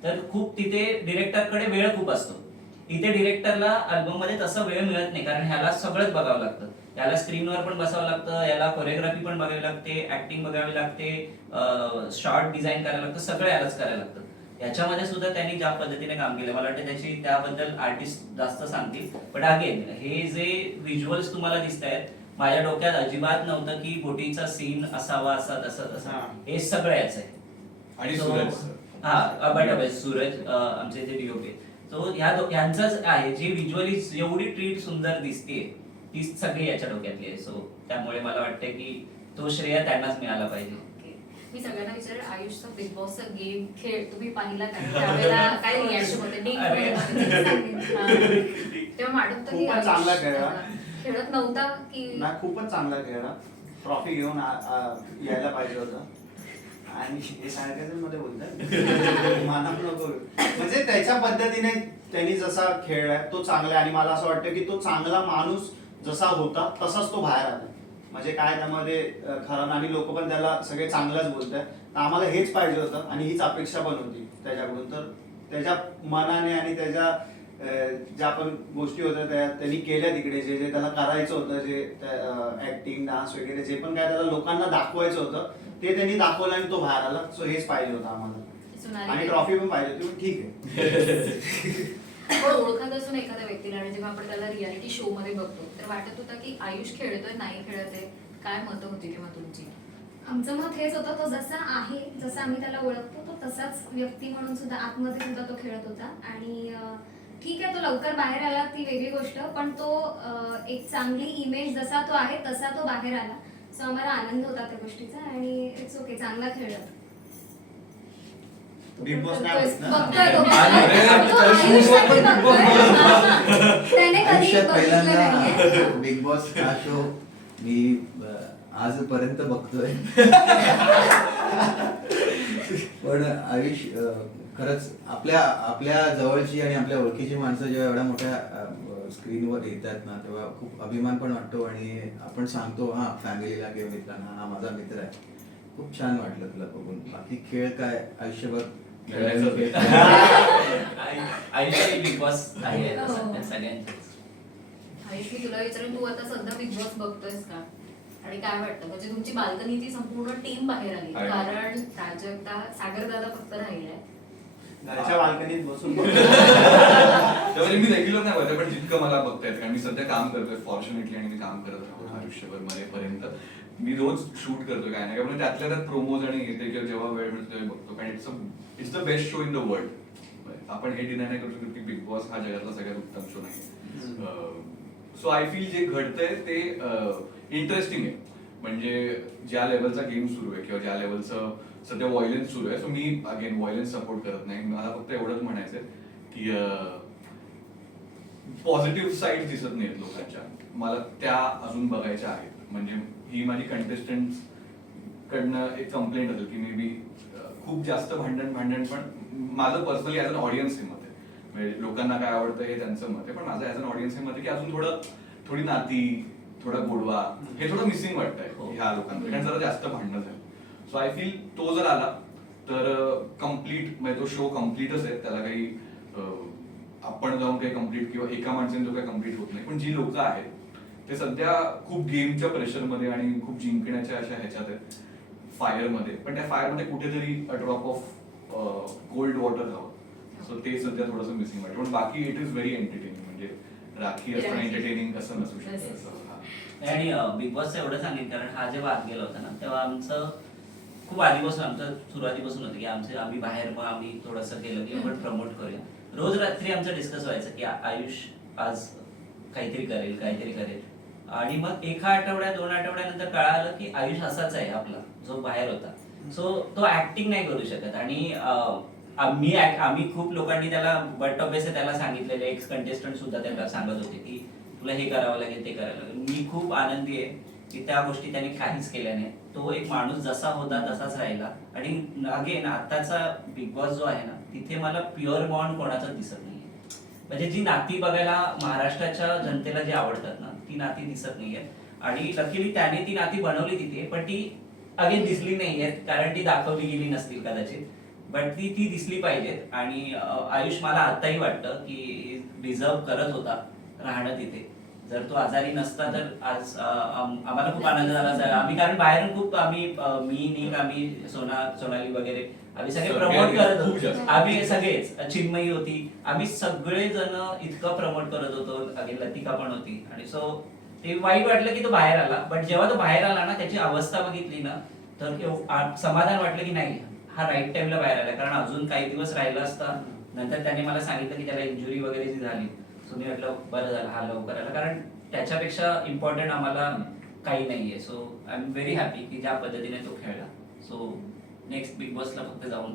तर खूप तिथे डिरेक्टरकडे वेळ खूप असतो. इथे डिरेक्टरला अल्बम मध्ये तसं वेळ मिळत नाही, कारण ह्याला सगळंच बघावं लागतं, याला स्क्रीनवर पण बसावं लागतं, याला कोरिओग्राफी पण बघावी लागते, ऍक्टिंग बघावी लागते, शॉर्ट डिझाईन करायला लागतं, सगळं यालाच करायला लागतं. याच्यामध्ये सुद्धा त्यांनी ज्या पद्धतीने काम केलं, मला वाटतं त्याची त्याबद्दल आर्टिस्ट जास्त सांगतील. पण अगेन हे जे व्हिज्युअल्स तुम्हाला दिसत आहेत, माझ्या डोक्यात अजिबात नव्हतं की बोटीचा सीन असावा, असा तसं तसं, हे सगळं याच आहे. आणि So, सूरज हा बट सूरज आमचे जे डीओपी, तो ह्यांचंच आहे, जी व्हिज्युअली एवढी ट्रीट सुंदर दिसते ती सगळी याच्या डोक्यातली आहे. सो त्यामुळे मला वाटतं की तो श्रेय त्यांनाच मिळाला पाहिजे. मी सगळ्यांना विचारेल, आयुषचा बिग बॉसचा गेम खेळ तुम्ही पाहिला का? त्यावेळेला काय रिॲक्शन होते? तेव्हा वाटत की खूपच चांगला खेळला. खेळत नव्हता की नाही, खूपच चांगला खेळला. ट्रॉफी घेऊन यायला पाहिजे होतं. आणि हे सांगायचं मध्ये बोलतात मानव नको, म्हणजे त्याच्या पद्धतीने त्यांनी जसा खेळलाय तो चांगला आहे. आणि मला असं वाटतं की तो चांगला माणूस जसा होता तसाच तो बाहेर आला. म्हणजे काय त्यामध्ये खरं, आणि लोक पण त्याला सगळे चांगलंच बोलतात. तर आम्हाला हेच पाहिजे होतं आणि हीच अपेक्षा पण होती त्याच्याकडून. तर त्याच्या मनाने आणि त्याच्या ज्या पण गोष्टी होत्या त्यांनी केल्या तिकडे, जे जे त्याला करायचं होतं, जे ऍक्टिंग, डान्स वगैरे जे पण काय त्याला लोकांना दाखवायचं होतं ते त्यांनी दाखवलं आणि तो बाहेर आला. सो हेच पाहिजे होतं आम्हाला. आणि ट्रॉफी पण पाहिजे होती, पण ठीक आहे. आपण ओळखत असून एखाद्या व्यक्तीला आणि जेव्हा आपण त्याला रियालिटी शो मध्ये बघतो तर वाटत होतं की आयुष खेळतोय नाही खेळत आहे, काय मतं होती तेव्हा तुमची? आमचं मत हेच होतं, तो जसा आहे, जसा आम्ही त्याला ओळखतो तो तसाच व्यक्ती म्हणून सुद्धा आतमध्ये सुद्धा तो खेळत होता. आणि ठीक आहे, तो लवकर बाहेर आला ती वेगळी गोष्ट, पण तो एक चांगली इमेज जसा तो आहे तसा तो बाहेर आला. सो आम्हाला आनंद होता त्या गोष्टीचा आणि इट्स ओके, चांगला खेळला. बिग बॉस काय होतं? बघतोय तो, तो आयुष्यासाठी बघतोय. त्याने कधी आयुष्यात बघितलं नाहीये. पहिल्यांदा बिग बॉस हा शो मी आजपर्यंत बघतोय. पण आयुष खरंच आपल्या जवळची आणि आपल्या ओळखीची माणसं जेव्हा एवढ्या मोठ्या स्क्रीनवर येतात ना, तेव्हा खूप अभिमान पण वाटतो. आणि आपण सांगतो हा फॅमिलीला किंवा मित्रांना, हा माझा मित्र आहे. खूप छान वाटलं तुला बघून. बाकी खेळ काय आयुष्यभर आयुष्यात बिग बॉस आहे सगळ्यांचंच. आयुष, मी तुला विचारेन, तू आता सध्या बिग बॉस बघतोयस का? आणि काय वाटतं, म्हणजे तुमची बाल्कनीची संपूर्ण टीम बाहेर आली, कारण प्राजक्ता, सागर दादा फक्त राहिलाय घरच्या बाल्कनीत बसून. त्यामुळे मी रेग्युलर नाही बघते, पण जितकं मला बघता येतं, कारण मी सध्या काम करतोय फॉर्च्युनेटली, आणि मी काम करत राहतो आयुष्यभर मरेपर्यंत. मी रोज शूट करतो काय ना काय, म्हणजे त्यातल्या त्यात प्रोमोज आणि येते किंवा जेव्हा वेळ मिळतो तेव्हा बघतो. कारण it's the best show in the world. आपण हे डिनाय नाही करू शकतो की बिग बॉस हा जगातला सगळ्यात उत्तम शो नाही. सो आय फील जे घडतंय ते इंटरेस्टिंग आहे. म्हणजे ज्या लेवलचा गेम सुरू आहे किंवा ज्या लेवलचं सध्या व्हायलन्स सुरू आहे, so me again violence support करत नाही. मला फक्त एवढंच म्हणायचंय की पॉझिटिव्ह साईड दिसत नाहीत लोकांच्या, मला त्या अजून बघायच्या आहेत. म्हणजे ही माझी कंटेस्टंट कडनं एक कंप्लेंट असेल की मे बी खूप जास्त भांडण, पण माझं पर्सनली ऍज अन ऑडियन्स हे मत आहे. म्हणजे लोकांना काय आवडतं हे त्यांचं मत आहे, पण माझं ऍज अन ऑडियन्स हे मत आहे की अजून थोडी नाती, थोडा गोडवा हे थोडं मिसिंग वाटतंय ह्या लोकांना, कारण जरा जास्त भांडणं झालं. सो आय फील तो जर आला तर कम्प्लीट, म्हणजे तो शो कम्प्लीटच आहे. त्याला काही आपण जाऊन काही कम्प्लीट किंवा एका माणसाने तो काही कम्प्लीट होत नाही. पण जी लोक आहेत ते सध्या खूप गेमच्या प्रेशरमध्ये आणि खूप जिंकण्याच्या अशा ह्याच्यात आहेत, फायरमध्ये. पण त्या फायरमध्ये कुठेतरी a drop of cold water हवं. सो ते सध्या थोडंसं मिसिंग वाटतं. पण बाकी इट इज व्हेरी एंटरटेनिंग. म्हणजे राखी असताना एंटरटेनिंग कसं नसू शकतं असं. आणि बिग बॉसचं एवढं सांगेन, कारण हा जेव्हा आत गेला होता ना तेव्हा आमचं खूप आधीपासून आमचं सुरुवातीपासून होतं की आम्ही बाहेर मग आम्ही थोडंसं केलं की आपण प्रमोट करूया. रोज रात्री आमचं डिस्कस व्हायचं की आयुष आज काहीतरी करेल आणि मग एका आठवड्या 2 आठवड्यानंतर कळालं की आयुष असाच आहे आपला जो बाहेर होता. सो तो ऍक्टिंग नाही करू शकत आणि आम्ही खूप लोकांनी त्याला बट ऑब्वियसली त्याला सांगितलेले एक्स कंटेस्टंट सुद्धा त्याला सांगत होते की तुला हे करावं लागेल ते करावं लागेल. मी खूप आनंदी आहे की त्या गोष्टी त्याने काहीच केल्या नाही. तो एक माणूस जसा होता तसाच राहिला आणि अगेन आताचा बिग बॉस जो आहे ना तिथे मला प्युअर बॉन्ड कोणाचाच दिसत नाहीये. म्हणजे जी नाती बघायला महाराष्ट्राच्या जनतेला जी आवडतात ना ती नाती दिसत नाहीये आणि लकीली त्याने ती नाती बनवली तिथे पण ती अगेन दिसली नाहीये कारण ती दाखवली गेली नसतील कदाचित. बट ती दिसली पाहिजेत आणि आयुष मला आताही वाटतं की डिझर्व करत होता राहणं तिथे. जर तो आजारी नसता तर आज आम्हाला खूप आनंद झाला असता. आम्ही कारण बाहेरून खूप मी निक आम्ही सोनाली वगैरे आम्ही सगळे प्रमोट करत होतो. आम्ही सगळेच चिन्मयी होती आम्ही सगळे जण इतकं प्रमोट करत होतो. अगेन लतिका पण होती आणि सो ते वाईट वाटलं की तो बाहेर आला. बट जेव्हा तो बाहेर आला ना त्याची अवस्था बघितली ना तर समाधान वाटलं की नाही हा राईट टाइमला बाहेर आला. कारण अजून काही दिवस राहिला असता नंतर त्याने मला सांगितलं की त्याला इंजुरी वगैरे जी झाली. सो मी म्हटलं बरं झालं हा लवकर आला कारण त्याच्यापेक्षा इम्पॉर्टंट आम्हाला काही नाहीये. So I am very happy की ज्या पद्धतीने तो खेळला. सो नेक्स्ट बिग बॉसला फक्त जाऊन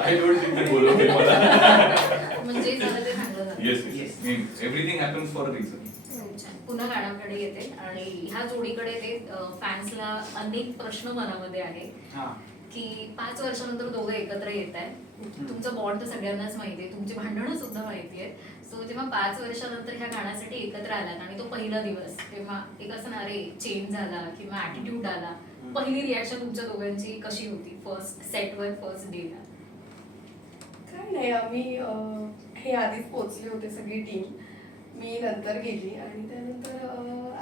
आय डोंट थिंक ते बोलवतील मला. म्हणजे झालं ते चांगलं झालं. Yes means everything happens for a reason. खूप छान. पुन्हा गाण्याकडे येते आणि ह्या जोडीकडे ते फॅन्सला अनेक प्रश्न मनामध्ये आहे की 5 वर्षानंतर दोघं एकत्र येत आहेत. तुमचं बॉन्ड तर सगळ्यांनाच माहिती आहे तुमची भांडणं सुद्धा माहिती आहेत. सो जेव्हा 5 वर्षानंतर ह्या गाण्यासाठी एकत्र आलात आणि तो पहिला दिवस तेव्हा एक असं ना रे चेंज झाला किंवा ऍटिट्यूड आला पहिली रिॲक्शन तुमच्या दोघांची कशी होती फर्स्ट सेटवर फर्स्ट डेला? काय नाही आम्ही हे आधीच पोहोचले होते सगळी टीम. मी नंतर गेली आणि त्यानंतर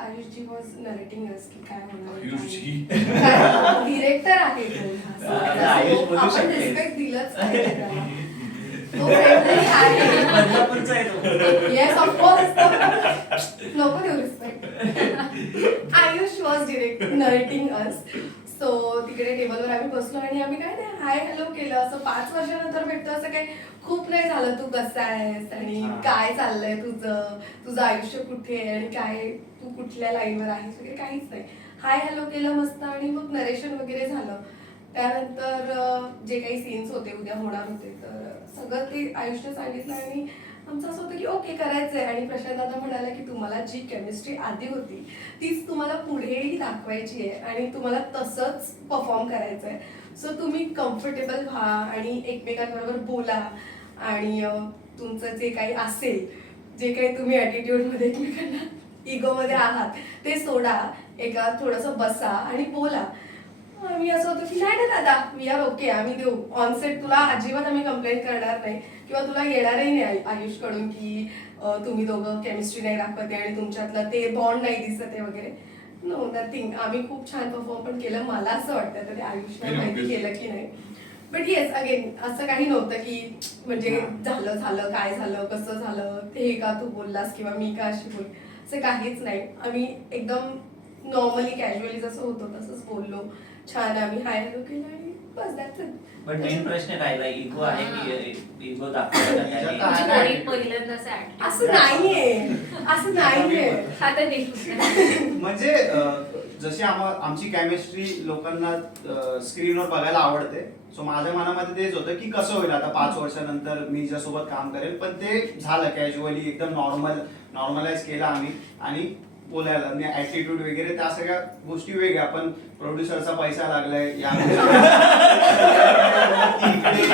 आयुषजी वॉज नरेटिंग अस की काय होणार. डिरेक्टर आहे आयुष बोलू आपण शकते. रिस्पेक्ट दिलंच पाहिजे त्याला. तो friendly आहे. बदलापूरचा आहे तो. Yes, of course. नको देऊ respect. Ayush was narrating us. So तिकडे टेबलवर आम्ही बसलो आणि आम्ही काय नाही हाय हॅलो केलं. असं 5 वर्षानंतर भेटतो असं काही खूप नाही झालं. तू कसा आहेस आणि काय चाललंय तुझं आयुष्य कुठे आहे आणि काय तू कुठल्या लाईनवर आहेस वगैरे काहीच नाही. हाय हॅलो केलं मस्त आणि मग नरेशन वगैरे झालं. त्यानंतर जे काही सीन्स होते उद्या होणार होते तर सगळं ते आयुषने सांगितलं आणि आमचं असं होतं की ओके करायचंय. आणि प्रशांत दादा म्हणाला की तुम्हाला जी केमिस्ट्री आधी होती तीच तुम्हाला पुढेही दाखवायची आहे आणि तुम्हाला तसंच परफॉर्म करायचं आहे. सो तुम्ही कम्फर्टेबल व्हा आणि एकमेकांबरोबर बोला आणि तुमचं जे काही असेल जे काही तुम्ही ॲटिट्यूडमध्ये एकमेकांना इगोमध्ये आहात ते सोडा. एका थोडंसं बसा आणि बोला. आम्ही असं होतं की नाही ना दादा वी आर ओके आम्ही देऊ ऑनसेट तुला अजिबात आम्ही कंप्लेंट करणार नाही किंवा तुला येणारही नाही आयुषकडून की तुम्ही दोघं केमिस्ट्री नाही दाखवत आहे आणि तुमच्यातलं ते बॉन्ड नाही दिसत आहे वगैरे. No nothing. आम्ही खूप छान परफॉर्म पण केलं मला असं वाटतं तर ते आयुषला माहिती केलं की नाही. बट येस अगेन असं काही नव्हतं की म्हणजे झालं काय झालं कसं झालं ते का तू बोललास किंवा मी का अशी बोल असं काहीच नाही. आम्ही एकदम नॉर्मली कॅज्युअली जसं होतं तसंच बोललो. छान आम्ही हाय हॅलो केलं आणि बस दॅट्स इट. पण मेन प्रश्न राहिला इगो आहे की इगो दाखवला तुमची पहिल्यांदाच असं नाहीये असं नाहीये. आता नाही. म्हणजे जशी आमची केमिस्ट्री लोकांना स्क्रीनवर बघायला आवडते. सो माझ्या मनामध्ये तेच होतं की कसं होईल आता 5 वर्षानंतर मी ज्यासोबत काम करेल. पण ते झालं कॅज्युअली एकदम नॉर्मलाइज केलं आम्ही आणि बोलायला म्हणजे ऍटिट्यूड वगैरे त्या सगळ्या गोष्टी वेगळ्या. पण प्रोड्युसरचा पैसा लागलाय या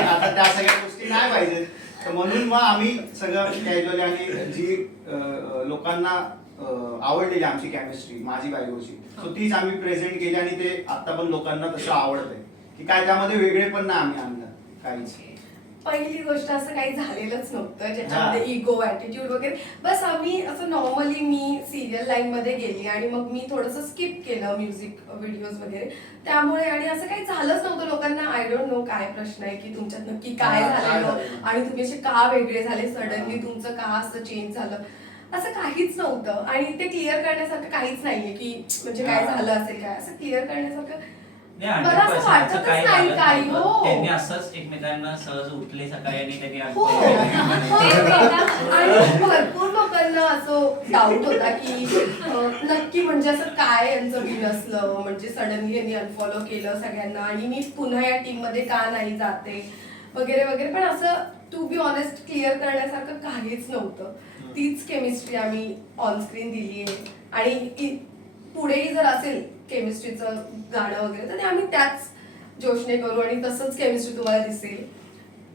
आता त्या सगळ्या गोष्टी नाही पाहिजेत. तर म्हणून मग आम्ही सगळं कॅज्युअली आणि जी लोकांना आवडलेली आमची केमिस्ट्री माझी बायकोची सो तीच आम्ही प्रेझेंट केली आणि ते आता पण लोकांना तसं आवडतंय की काय त्यामध्ये वेगळे पण नाही आम्ही आणलं काहीच. पहिली गोष्ट असं काही झालेलंच नव्हतं ज्याच्यामध्ये इगो ऍटिट्यूड वगैरे. बस आम्ही असं नॉर्मली मी सिरियल लाईन मध्ये गेली आणि मग मी थोडंसं स्किप केलं म्युझिक व्हिडिओज वगैरे त्यामुळे. आणि असं काही झालंच नव्हतं. लोकांना आय डोंट नो काय प्रश्न आहे की तुमच्यात नक्की काय झालेलं आणि तुम्ही असे का वेगळे झाले सडनली तुमचं का असं चेंज झालं असं काहीच नव्हतं. आणि ते क्लिअर करण्यासारखं काहीच नाहीये की म्हणजे काय झालं असेल काय असं क्लिअर करण्यासारखं नाही, मला असं 100% वाटतच असं काही नाही झालं काही, नव्हतं. हो. त्यांनी असंच एकमेकांना सहज उठले सकाळी आणि त्यांनी हो. आणि भरपूर लोकांना असं डाऊट होता की नक्की म्हणजे असं काय यांचं बिल असलं, म्हणजे सडनली यांनी अनफॉलो केलं सगळ्यांना आणि मी पुन्हा या टीम मध्ये का नाही जाते वगैरे वगैरे. पण असं टू बी ऑनेस्ट क्लिअर करण्यासारखं काहीच नव्हतं. तीच केमिस्ट्री आम्ही ऑन स्क्रीन दिली आहे आणि पुढेही जर असेल केमिस्ट्रीचं गाणं वगैरे तर ते आम्ही त्याच जोशने करू आणि तसंच केमिस्ट्री तुम्हाला दिसेल.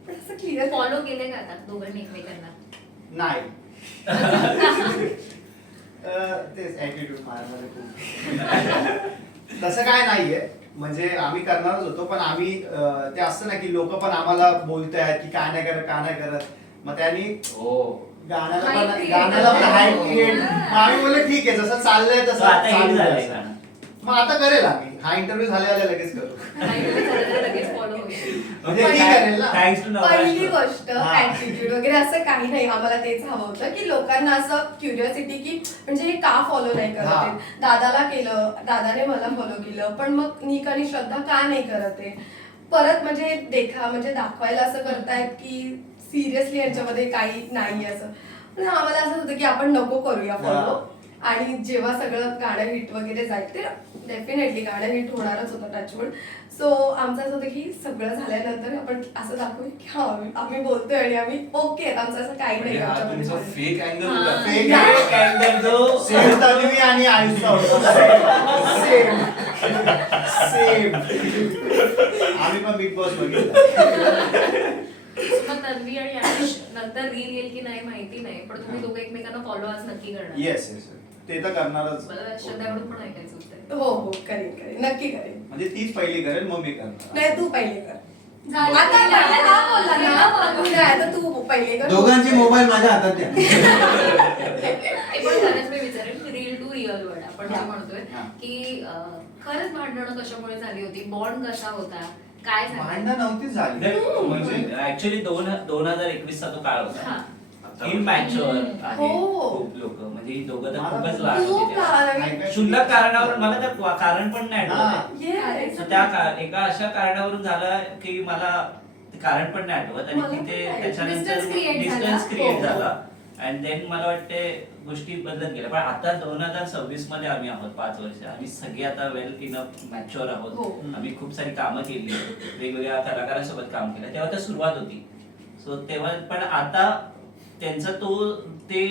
पण असं क्लिअर फॉलो केले का आता दोघांनी एकमेकांना? नाही. तेच ऍटिट्यूड माझ्यामध्ये खूप. तसं काय नाहीये, म्हणजे आम्ही करणारच होतो पण आम्ही ते असतं ना की लोक पण आम्हाला बोलतायत की काय नाही करत, काय नाही करत. मग त्यांनी गाण्याला Hype पण create गाण्याला पण झालं. Hype create. आम्ही बोलले ठीक आहे जसं चाललंय So तसं आता हिट चालू झालंय आहे. गाणं. मग आता करेल आम्ही. हा इंटरव्ह्यू झाल्या लगेच करू. लगेच फॉलो होईल. म्हणजे ती करेल ना. थँक्स टू पहिली नवराष्ट्र. गोष्ट हा. ऍटिट्यूड वगैरे असं काही नाही. आम्हाला तेच हवं होतं की लोकांना असं क्युरिओसिटी की म्हणजे हे का फॉलो नाही करत हा. आहेत. दादाला केलं, दादाने मला फॉलो केलं, पण मग निक आणि श्रद्धा का नाही करत आहे. परत म्हणजे म्हणजे दाखवायला असं करतायत की सिरियसली यांच्यामध्ये काही नाही असं. पण आम्हाला असं होतं की आपण नको करूया फॉलो. आणि जेव्हा सगळं गाणं हिट वगैरे जाईल ते डेफिनेटली गाणं हिट होणारच होतं टचवूड. सो आमचं असं होतं की सगळं झाल्यानंतर आपण असं दाखवू की हा आम्ही बोलतोय आणि आम्ही ओके आमचं असं काही नाही म्हणजे हा आमच्यामध्ये तुमचा बोलणं. फेक अँगल हा. होता. Fake एक candle जो सेम तन्वी आणि आयुषचा होता. Same same. आम्ही पण बिग बॉस बघितलं. मग तन्वी आणि आयुष नंतर रील येईल की नाही माहिती नाही, पण तुम्ही दोघं एकमेकांना फॉलो आज नक्की करणार. येस येस ते तर करणारच. मला श्रद्धाकडून पण ऐकायचं होतं. हो हो करेन नक्की करेन. म्हणजे तीच पहिली करेल मग मी करणार. नाही तू पहिले कर. झालं. आता हा बोलला ना. नाही, आता तू पहिले कर. दोघांचे मोबाईल माझ्या हातात द्या. पण खरंच मी विचारेन रील टू रिअल वर्ड आपण जे म्हणतोय हा. की खरंच भांडणं कशामुळे झाली होती, बॉन्ड कसा होता, काय झालं? भांडणं नव्हतीच झाली. म्हणजे ऍक्च्युली 2021चा तो काळ होता. हा. इमॅच्युअर आहे हो. खूप लोक, म्हणजे ही दोघं तर मला खूपच लहान खूप होते तेव्हा. लहान आणि क्षुल्लक कारणावर मला तर कारण पण नाही हा. आठवत. Yes. तर एका अशा कारणावरून झालं की मला ते कारण पण नाही आठवत आणि मला पण तिथे नाही. त्याच्यानंतर Distance create डिस्टन्स झाला. क्रिएट हो. झाला अँड देन मला वाटते गोष्टी बदलत गेल्या. पण आता 2026 मध्ये आम्ही आहोत 5 वर्ष. आम्ही सगळे आता वेल इनफ मॅच्युअर आहोत. हो. आम्ही खूप सारी कामं केली, वेगवेगळ्या कलाकारांसोबत काम केलं. तेव्हा तर सुरुवात होती. सो तेव्हा पण आता त्यांचा ते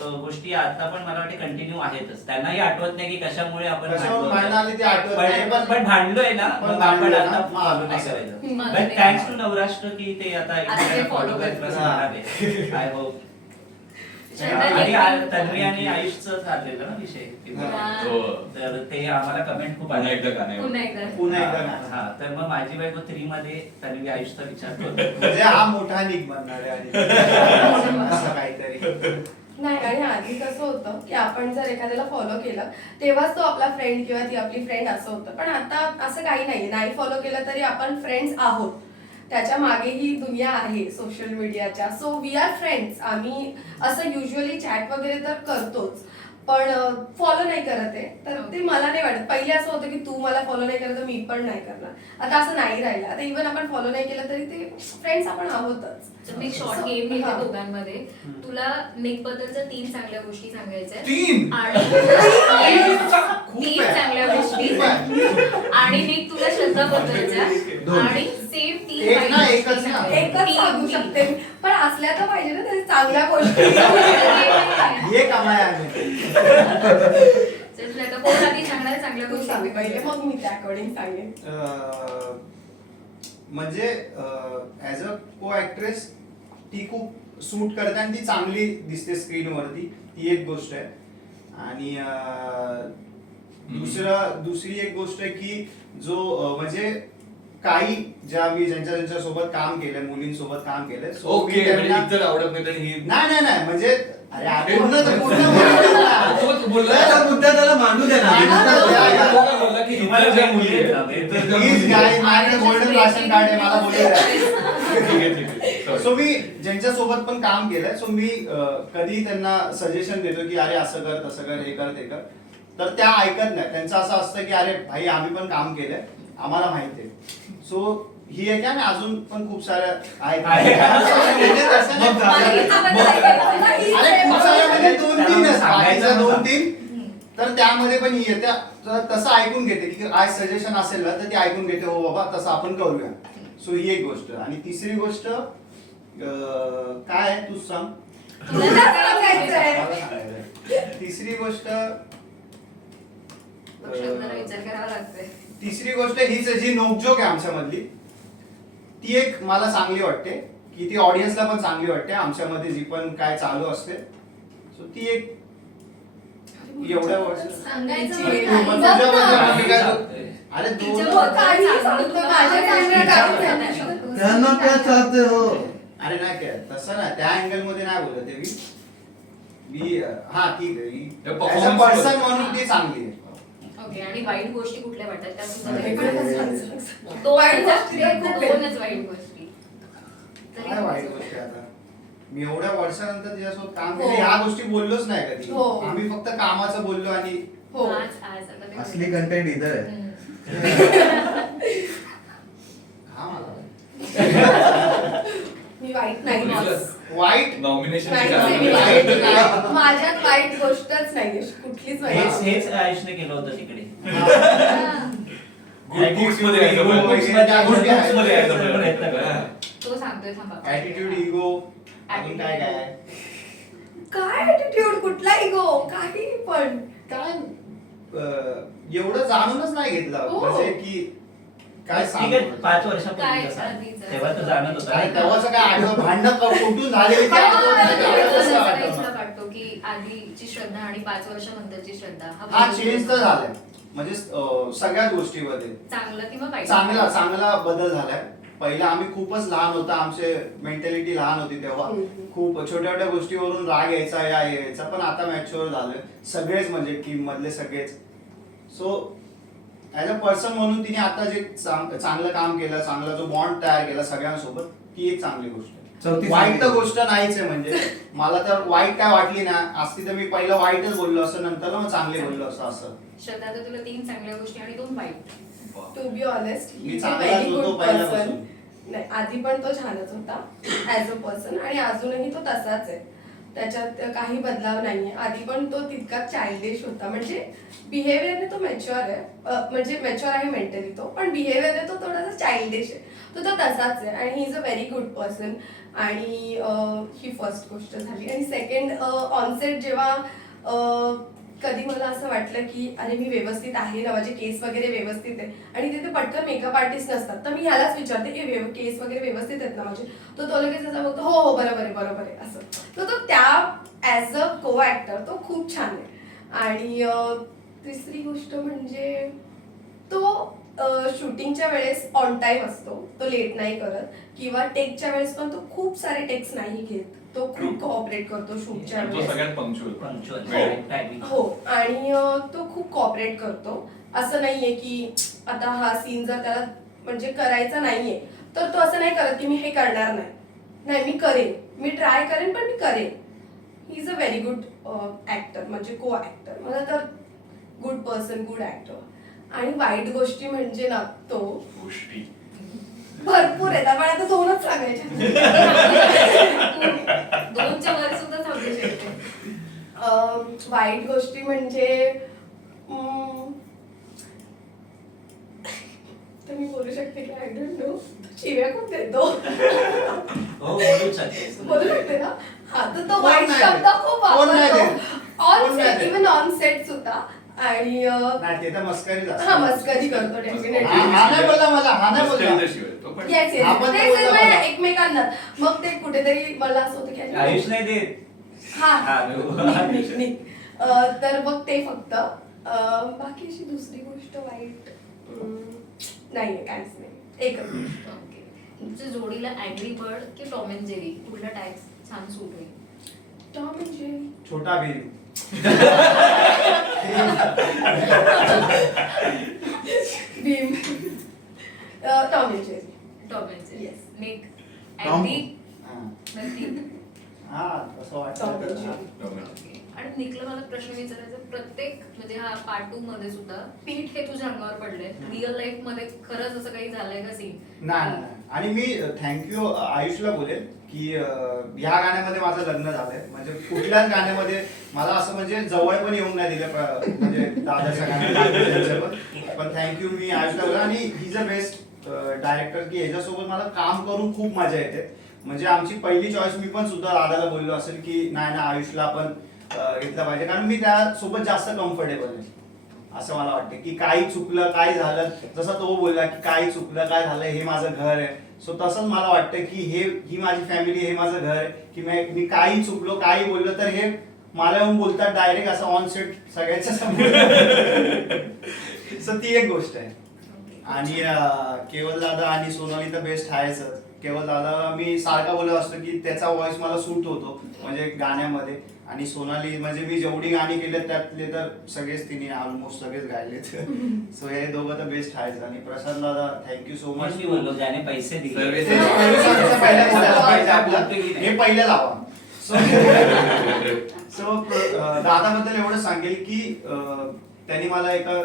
गोष्टी आता पण मला वाटते कंटिन्यू आहेतच. त्यांनाही आठवत नाही की कशामुळे आपण कशामुळे भांडलो. भांडणं आली ते आठवत नाही, पण भांडलोय ना, पण मग आपण भांडलोय आता ना, फॉलो नाही असं. करायचं. मला बट ते थँक्स टू आवडलं. नवराष्ट्र की ते आता आता ते एकमेकांना follow follow करत करतात. राहणारे. I hope. श्रद्धा आणि तन्वी आणि आयुषचं चाललेलं ना विषय. हा. हो. तर ते आम्हाला कमेंट खूप पुन्हा आले. एकदा गाणं पुन्हा एकदा. पुन्हा एकदा गाणं. हा, तर मग माझी बायको 3 मध्ये तन्वी आयुषचा विचार करतो. म्हणजे हा मोठा निक बनणार आहे आणि असं काहीतरी. नाही आणि आधी कसं होतं की आपण जर एखाद्याला फॉलो केलं तेव्हाच तो आपला फ्रेंड किंवा ती आपली फ्रेंड असं होतं. पण आता असं काही नाही फॉलो केलं तरी आपण फ्रेंड्स आहोत. त्याच्या मागेही दुनिया आहे सोशल मीडियाच्या. So we are friends. आम्ही असं युजली चॅट वगैरे तर करतोच पण फॉलो नाही करत आहे. तर ते मला नाही वाटत. पहिले असं होतं की तू मला फॉलो नाही करत तर मी पण नाही करणार. आता असं नाही राहिलं. आता इव्हन आपण फॉलो नाही केलं तरी ते फ्रेंड्स आपण आहोतच. तर मी शॉर्ट So, गेम घेते हा. दोघांमध्ये. तुला निक बद्दलच्या 3 चांगल्या गोष्टी सांगायच्या 3? आणि खूप 3 आहे. चांगल्या गोष्टी खूप आहे. आणि निक तुला श्रद्धा बद्दलच्या दोन. आणि सेम 3 एक ना, एकच ना. एकच सांगू शकते मी. पण असल्या तर पाहिजे ना तरी चांगल्या गोष्टी. हे कमाय आहे. कोण आधी सांगणार चांगल्या तू गोष्टी सांग पहिले मग मी त्या अकॉर्डिंग सांगेन. म्हणजे ऍज अ को ऍक्ट्रेस ती खूप सूट करते आणि ती चांगली दिसते स्क्रीनवरती. ती एक गोष्ट आहे. आणि दुसरी एक गोष्ट आहे की जो म्हणजे काही ज्यांच्या सोबत काम केलंय, मुलींसोबत काम केलंय. So ओके, मी त्यांना- म्हणजे इतर आवडत नाही तर ही नाही म्हणजे अरे हे पूर्ण पूर्ण पूर्ण बोलला. त्याचा मुद्दा त्याला मांडू द्या मांडू द्या. ना. तो काय बोलला की तुम्हाला इतर ज्या जे मुली मुली आहेत, आहेत, इतर ज्या Please मुली guys, आहेत. माझ्याकडे गोल्डन राशन कार्ड आहे, मला बोलू द्या. ठीक आहे. सो मी ज्यांच्या सोबत पण काम केलंय सो मी कधी त्यांना सजेशन देतो की अरे असं कर तसं कर हे कर ते कर. तर त्या ऐकत नाही. त्यांचं असं असतं की अरे भाई आम्ही पण काम केलंय आम्हाला माहिती आहे. सो ही एक आहे आणि अजून पण खूप साऱ्या आहेत. आहे. म्हणजे तसं नाही झालं. अरे खूप साऱ्या म्हणजे 2-3 बाकीच्या 2-3 तर त्यामध्ये पण ही येते. तर तसं ऐकून घेते की काय सजेशन असेल ना तर ती ऐकून घेते, हो बाबा तसं आपण करूया. सो ही एक गोष्ट. आणि तिसरी गोष्ट काय आहे तूच सांग. तुला सांगायचं आहे. मला सांगायचंय. तिसरी गोष्ट जरा विचार करावा लागतोय. तिसरी गोष्ट हीच आहे जी नोकझोक आहे आमच्यामधली, ती एक मला चांगली वाटते की ती ऑडियन्सला पण चांगली वाटते आमच्यामध्ये जी पण काय चालू असते. सो ती एक एवढ्या वर्ष सांगायचं तिची- म्हणजे मग नाही. तुझ्याबद्दल आम्ही काय अरे तिच्या दोन बद्दल काही सांगतो, माझ्या चांगलं काही सांगतो. त्यांना क्या चाहते हो. अरे नाही काय तसं नाही, त्या अँगल मध्ये नाही बोलत आहे मी हा ठीक त्या आहे performance पर्सन बद्दल. म्हणून ती चांगली आहे. ओके, आणि वाईट गोष्टी कुठल्या वाटतात त्या सुद्धा वेगळं वेगळ्या. कसं सांगतो? तो वाईट वाईट गोष्टी आहेत खूप. दोनच वाईट गोष्टी. काय वाईट गोष्टी आता मी एवढ्या वर्षानंतर तिच्यासोबत काम हो. केलं, ह्या गोष्टी बोललोच नाही कधी. हो. आम्ही फक्त कामाचं बोललो आणि हो. आज आता ते- असली कंटेंट इधर आहे. हा मला मी वाईट नाही वाईट नॉमिनेशन नाही, वाईट नाही. माझ्यात वाईट गोष्टच नाहीये कुठलीच हेच वाईट. हेच आयुषने केलं होतं तिकडे. गुड बुक्स मध्ये यायचं Good books प्रयत्न. मध्ये- Good books मध्ये यायचा प्रयत्न प्रयत्न. करा. तो सांगतोय थांबा. ऍटिट्यूड इगो अजून काय काय आहे? काय ऍटिट्यूड कुठला इगो काही पण काय एवढं जाणूनच नाही घेतलं हो. म्हणजे की काय ठीक आहे, सांगू? 5 वर्षापूर्वी काय तसा. आधीचं? तेव्हा तर जाणत होता. आणि तेव्हाचं काय आठवण भांडण कुठून झालेली ते आठवत नाही, ते मला आठवत असं नाही. काही तुला वाटतो की आधीची श्रद्धा आणि 5 वर्षानंतरची श्रद्धा हा चेंज तर झालाय म्हणजे सगळ्याच गोष्टीमध्ये चांगलं किंवा वाईट? चांगला बदल झालाय. पहिला आम्ही खूपच लहान होता, आमचे मेंटॅलिटी लहान होती तेव्हा. खूप छोट्या छोट्या गोष्टीवरून राग यायचा यायचा, पण आता मॅच्युअर झालोय सगळेच म्हणजे टीम मधले सगळेच. सो ऍज अ पर्सन म्हणून तिने आता जे चांगलं काम केलं, चांगला जो बॉन्ड तयार केला सगळ्यांसोबत, ती एक चांगली गोष्ट आहे. चौथी वाईट तर चांगली गोष्ट नाहीच आहे म्हणजे मला तर वाईट काय वाटली ना असती तर मी पहिलं वाईटच बोललो असं, नंतर मग चांगले बोललो असं. असं श्रद्धा, तर तुला 3 चांगल्या गोष्टी आणि 2 वाईट. टू बी ऑनेस्ट मी चांगलाच होतो पहिल्यापासून. नाही, आधी पण तो छानच होता ऍज अ पर्सन आणि अजूनही तो तसाच आहे. त्याच्यात काही बदलाव नाहीये. आधी पण तो तितका चाइल्डिश होता, म्हणजे बिहेवियरने तो मॅच्युअर आहे, म्हणजे मॅच्युअर आहे मेंटली तो, पण बिहेवियरने तो थोडासा चाइल्डिश आहे. तो तसाच आहे आणि he is a very good person. आणि ही फर्स्ट गोष्ट झाली. आणि सेकंड, ऑनसेट जेव्हा कधी मला असं वाटलं की अरे मी व्यवस्थित आहे ना, माझे केस वगैरे व्यवस्थित आहे, आणि तिथे पटकन मेकअप आर्टिस्ट नसतात, तर मी ह्यालाच विचारते की केस वगैरे व्यवस्थित आहेत ना माझे, तो लगेच असं बघतो, हो हो बरोबर आहे बरोबर आहे असं. तर तो त्या ऍज अ को ऍक्टर तो खूप छान आहे. आणि तिसरी गोष्ट म्हणजे तो शूटिंगच्या वेळेस ऑन टाइम असतो, तो लेट नाही करत, किंवा टेकच्या वेळेस पण तो खूप सारे टेक्स नाही घेत, तो खूप कोऑपरेट करतो शूटच्या आणि तो वेळेस. सगळ्यात पंक्च्युअल. Punctual, timing. हो, आणि तो खूप कॉपरेट करतो. असं नाहीये की आता हा सीन जर त्याला म्हणजे करायचा नाहीये तर तो असं नाही करत की मी हे करणार नाही, मी करेन, मी ट्राय करेन, पण मी करेन. He is a very good actor, म्हणजे को ऍक्टर. मला तर गुड पर्सन, गुड ऍक्टर. आणि वाईट गोष्टी म्हणजे ना तो गोष्टी भरपूर आहेत, आपण आता 2च सांगायच्या. 2च्या वर सुद्धा थांबू शकते. वाईट गोष्टी म्हणजे तर मी बोलू शकते की आय डोंट नो, शिव्या खूप देतो. हो, बोलूच शकतेस. बोलू शकते ना. हा, तर तो कोण वाईट नाही शब्द देत? खूप कोण नाही वापरतो देत? ऑन कोण नाही सेट, देत? इव्हन ऑन सेट सुद्धा. आणि नाही ते तर मस्करीच असते. हा, मस्करी करतो हा डेफिनेटली. हा नाही बोलला मला, हा नाही बोलला. मस्करीच्या शिवाय तो पण येस येस, आपण तर बोललो मला. एकमेकांना. मग ते कुठेतरी मला असं होतं की अरे, आयुष नाही देत. हा हा, निक. तर मग ते फक्त बाकी अशी दुसरी गोष्ट वाईट नाहीये, काहीच नाही, एकच गोष्ट. ओके. तुमच्या जोडीला अँग्री बर्ड की टॉम अँड जेरी कुठला टॅग छान सूट होईल? Tom and Jerry. Chhota Bheem. Bheem. Tom and Jerry. Tom and Jerry. Yes. निक Tom. अँग्री हा. नक्की. हा असं Tom वाटतं and तर Jerry. हा. ओके. आणि निकला मला प्रश्न विचारायचा, प्रत्येक म्हणजे हा पार्ट 2 मध्ये सुद्धा पीठ हे तुझ्या अंगावर पडलंय, रिअल लाईफ मध्ये खरंच असं काही झालंय का सीन? नाही. आणि मी थँक्यू आयुषला बोलेल की ह्या गाण्यामध्ये माझं लग्न झालंय. म्हणजे कुठल्याच गाण्यामध्ये मला असं म्हणजे जवळ पण येऊन नाही दिलं म्हणजे दादाच्या गाण्यात. पण थँक्यू मी आयुषला बोला. आणि he is a best director की ह्याच्यासोबत मला काम करून खूप मजा येते. म्हणजे आमची पहिली चॉईस मी पण सुद्धा दादाला बोललो असेल की नाही ना आयुषला आपण घेतलं पाहिजे, कारण मी त्यासोबत जास्त कम्फर्टेबल आहे असं मला वाटतं. की काही चुकलं काय झालं, जसं तो बोलला की काही चुकलं काय झालं हे माझं घर आहे. सो तसंच मला वाटतं की ही माझी फॅमिली, हे माझं घर आहे. की मी काही चुकलो काही बोललो तर हे मला येऊन बोलतात डायरेक्ट असं ऑन सेट सगळ्यांच्या समोर. सो ती एक गोष्ट आहे. आणि केवल दादा आणि सोनाली तर बेस्ट आहेच. केवल दादा मी सारखा बोलत असतो की त्याचा व्हॉइस मला सूट होतो म्हणजे गाण्यामध्ये. आणि सोनाली म्हणजे मी जेवढी गाणी केलेत त्यातले तर सगळेच तिने ऑलमोस्ट सगळेच गायलेत. सो हे दोघं तर बेस्ट आहेच. आणि प्रसाद दादा थँक्यू सो मच. मी बोललो ज्याने पैसे दिले हे पहिले लावा. सो दादाबद्दल एवढं सांगेल की त्यांनी मला एका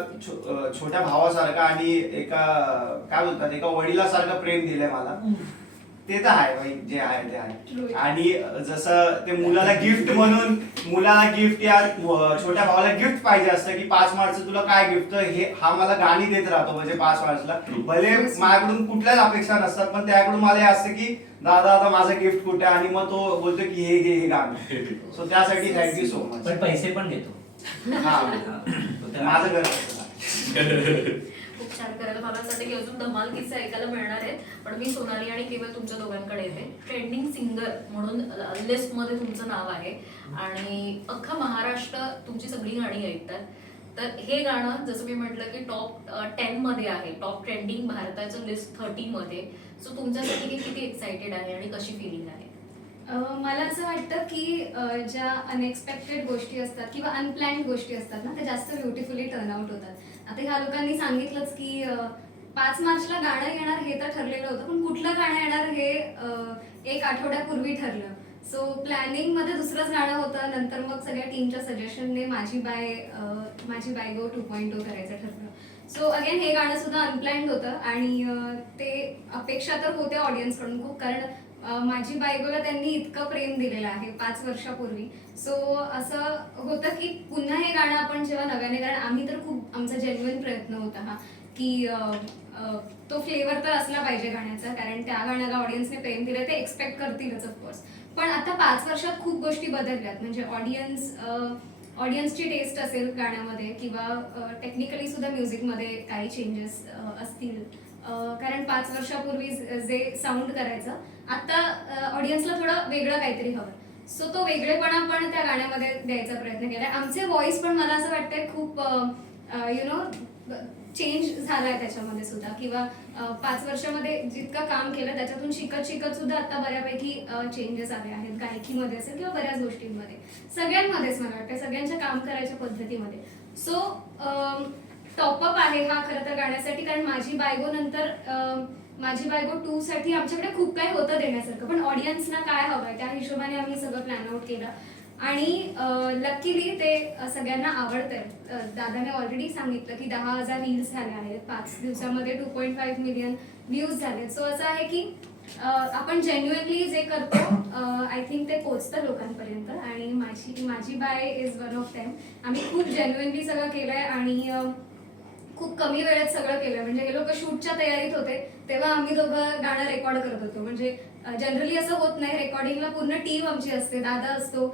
छोट्या भावासारखा आणि एका काय बोलतात एका वडिलासारखं प्रेम दिलंय मला. ते तर आहे भाई, जे आहे ते आहे. आणि जसं ते मुलाला गिफ्ट या छोट्या भावाला गिफ्ट पाहिजे असतं की 5 मार्च तुला काय गिफ्ट, हे हा मला गाणी देत राहतो म्हणजे 5 मार्चला. भले माझ्याकडून कुठल्याच अपेक्षा नसतात पण त्याकडून मला हे असतं की दादा आता माझं गिफ्ट कुठे, आणि मग तो बोलतो की हे घे हे गाणं. सो त्यासाठी थँक्यू सो मच. पण पैसे पण देतो. हा माझं घर खूप छान करायला मला असं वाटतं की अजून धमाल किस्से ऐकायला मिळणार आहेत. पण मी सोनाली आणि केवळ तुमच्या दोघांकडे येते. ट्रेंडिंग सिंगर म्हणून लिस्ट मध्ये तुमचं नाव आहे आणि अख्खा महाराष्ट्र तुमची सगळी गाणी ऐकतात. तर हे गाणं जसं मी म्हटलं की टॉप 10 मध्ये आहे, टॉप ट्रेंडिंग भारताचं लिस्ट 30 मध्ये. सो तुमच्यासाठी हे किती एक्साइटेड आहे आणि कशी फिलिंग आहे? मला असं वाटतं की ज्या अनएक्सपेक्टेड गोष्टी असतात किंवा अनप्लॅन्ड गोष्टी असतात ना, त्या जास्त ब्युटिफुली टर्नआउट होतात. आता ह्या लोकांनी सांगितलंच की 5 मार्चला गाणं येणार हे तर ठरलेलं होतं, पण कुठलं गाणं येणार हे 1 आठवड्यापूर्वी ठरलं. सो प्लॅनिंग मध्ये दुसरंच गाणं होतं. नंतर मग सगळ्या टीमच्या सजेशनने माझी बायगो 2.0 करायचं ठरलं. सो अगेन हे गाणं सुद्धा अनप्लॅन्ड होतं आणि ते अपेक्षा तर होत्या ऑडियन्सकडून खूप, कारण माझी बायकोला त्यांनी इतकं प्रेम दिलेलं आहे 5 वर्षापूर्वी. सो असं होतं की पुन्हा हे गाणं आपण जेव्हा नव्याने, कारण आम्ही तर खूप आमचा जेन्युइन प्रयत्न होता हा की तो फ्लेवर तर असला पाहिजे गाण्याचा, कारण त्या गाण्याला ऑडियन्सने प्रेम दिलं ते एक्सपेक्ट करतीलच ऑफकोर्स. पण आता 5 वर्षात खूप गोष्टी बदलल्यात. म्हणजे ऑडियन्सची टेस्ट असेल गाण्यामध्ये किंवा टेक्निकली सुद्धा म्युझिकमध्ये काही चेंजेस असतील. कारण 5 वर्षापूर्वी जे साऊंड करायचं आता ऑडियन्सला थोडं वेगळं काहीतरी हवं. सो तो वेगळेपणा पण त्या गाण्यामध्ये द्यायचा प्रयत्न केलाय. आमचे व्हॉइस पण मला असं वाटतंय खूप चेंज झालाय त्याच्यामध्ये सुद्धा, किंवा 5 वर्षामध्ये जितकं काम केलं त्याच्यातून शिकत सुद्धा आता बऱ्यापैकी चेंजेस आले आहेत, गायकीमध्ये असेल किंवा बऱ्याच गोष्टींमध्ये, सगळ्यांमध्येच मला वाटतं, सगळ्यांच्या काम करायच्या पद्धतीमध्ये. सो टॉपअप आहे हा खरं तर गाण्यासाठी, कारण माझी बायगो नंतर माझी बायगो 2 साठी आमच्याकडे खूप काही होतं देण्यासारखं, पण ऑडियन्सना काय हवंय त्या हिशोबाने आम्ही सगळं प्लॅन आउट केलं आणि लकीली ते सगळ्यांना आवडतंय. दादाने ऑलरेडी सांगितलं की 10,000 रील्स झाले आहेत, 5 दिवसामध्ये 2.5 मिलियन व्ह्यूज झाले. सो असं आहे की आपण जेन्युइनली जे करतो आय थिंक ते पोचतं लोकांपर्यंत, आणि माझी bae is one of them. आम्ही खूप जेन्युइनली सगळं केलंय आणि खूप कमी वेळेत सगळं केलं. म्हणजे हे लोक शूटच्या तयारीत होते तेव्हा आम्ही दोघं गाणं रेकॉर्ड करत होतो. म्हणजे जनरली असं होत नाही, रेकॉर्डिंगला पूर्ण टीम आमची असते, दादा असतो,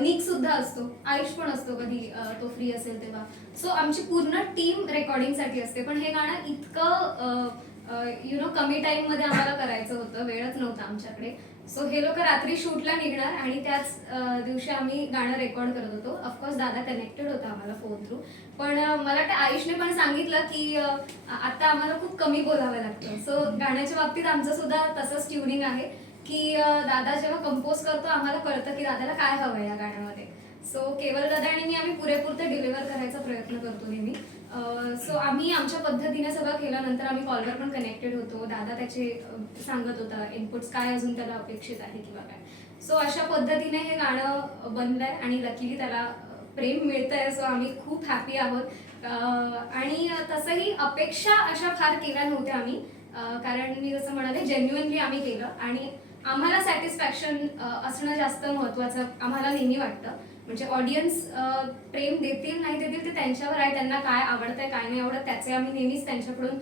निक सुद्धा असतो, आयुष पण असतो कधी तो फ्री असेल तेव्हा. सो आमची पूर्ण टीम रेकॉर्डिंगसाठी असते. पण हे गाणं इतकं कमी टाइम मध्ये आम्हाला करायचं होतं, वेळच नव्हता आमच्याकडे. सो हे लोक रात्री शूटला निघणार आणि त्याच दिवशी आम्ही गाणं रेकॉर्ड करत होतो. ऑफकोर्स दादा कनेक्टेड होता आम्हाला फोन थ्रू, पण मला वाटतं आयुषने पण सांगितलं की आता आम्हाला खूप कमी बोलावं लागतं. सो गाण्याच्या बाबतीत आमचं सुद्धा तसंच ट्युनिंग आहे की दादा जेव्हा कंपोज करतो आम्हाला कळतं की दादाला काय हवं या गाण्यामध्ये. सो केवल दादा आणि मी आम्ही पुरेपूर ते डिलिव्हर करायचा प्रयत्न करतो नेहमी. सो आम्ही आमच्या पद्धतीने सगळं केलं. नंतर आम्ही कॉलवर पण कनेक्टेड होतो, दादा त्याचे सांगत होता इनपुट्स काय अजून त्याला अपेक्षित आहे किंवा काय. सो अशा पद्धतीने हे गाणं बनलंय आणि लकीली त्याला प्रेम मिळतंय, सो आम्ही खूप हॅपी आहोत. आणि तसंही अपेक्षा अशा फार केल्या नव्हत्या आम्ही, कारण मी जसं म्हणाले जेन्युइनली आम्ही केलं आणि आम्हाला सॅटिस्फॅक्शन असणं जास्त महत्त्वाचं आम्हाला नेहमी वाटतं. म्हणजे ऑडियन्स प्रेम देतील नाही देतील ते त्यांच्यावर आहे, त्यांना काय आवडतंय काय नाही आवडत त्याचे आम्ही नेहमीच त्यांच्याकडून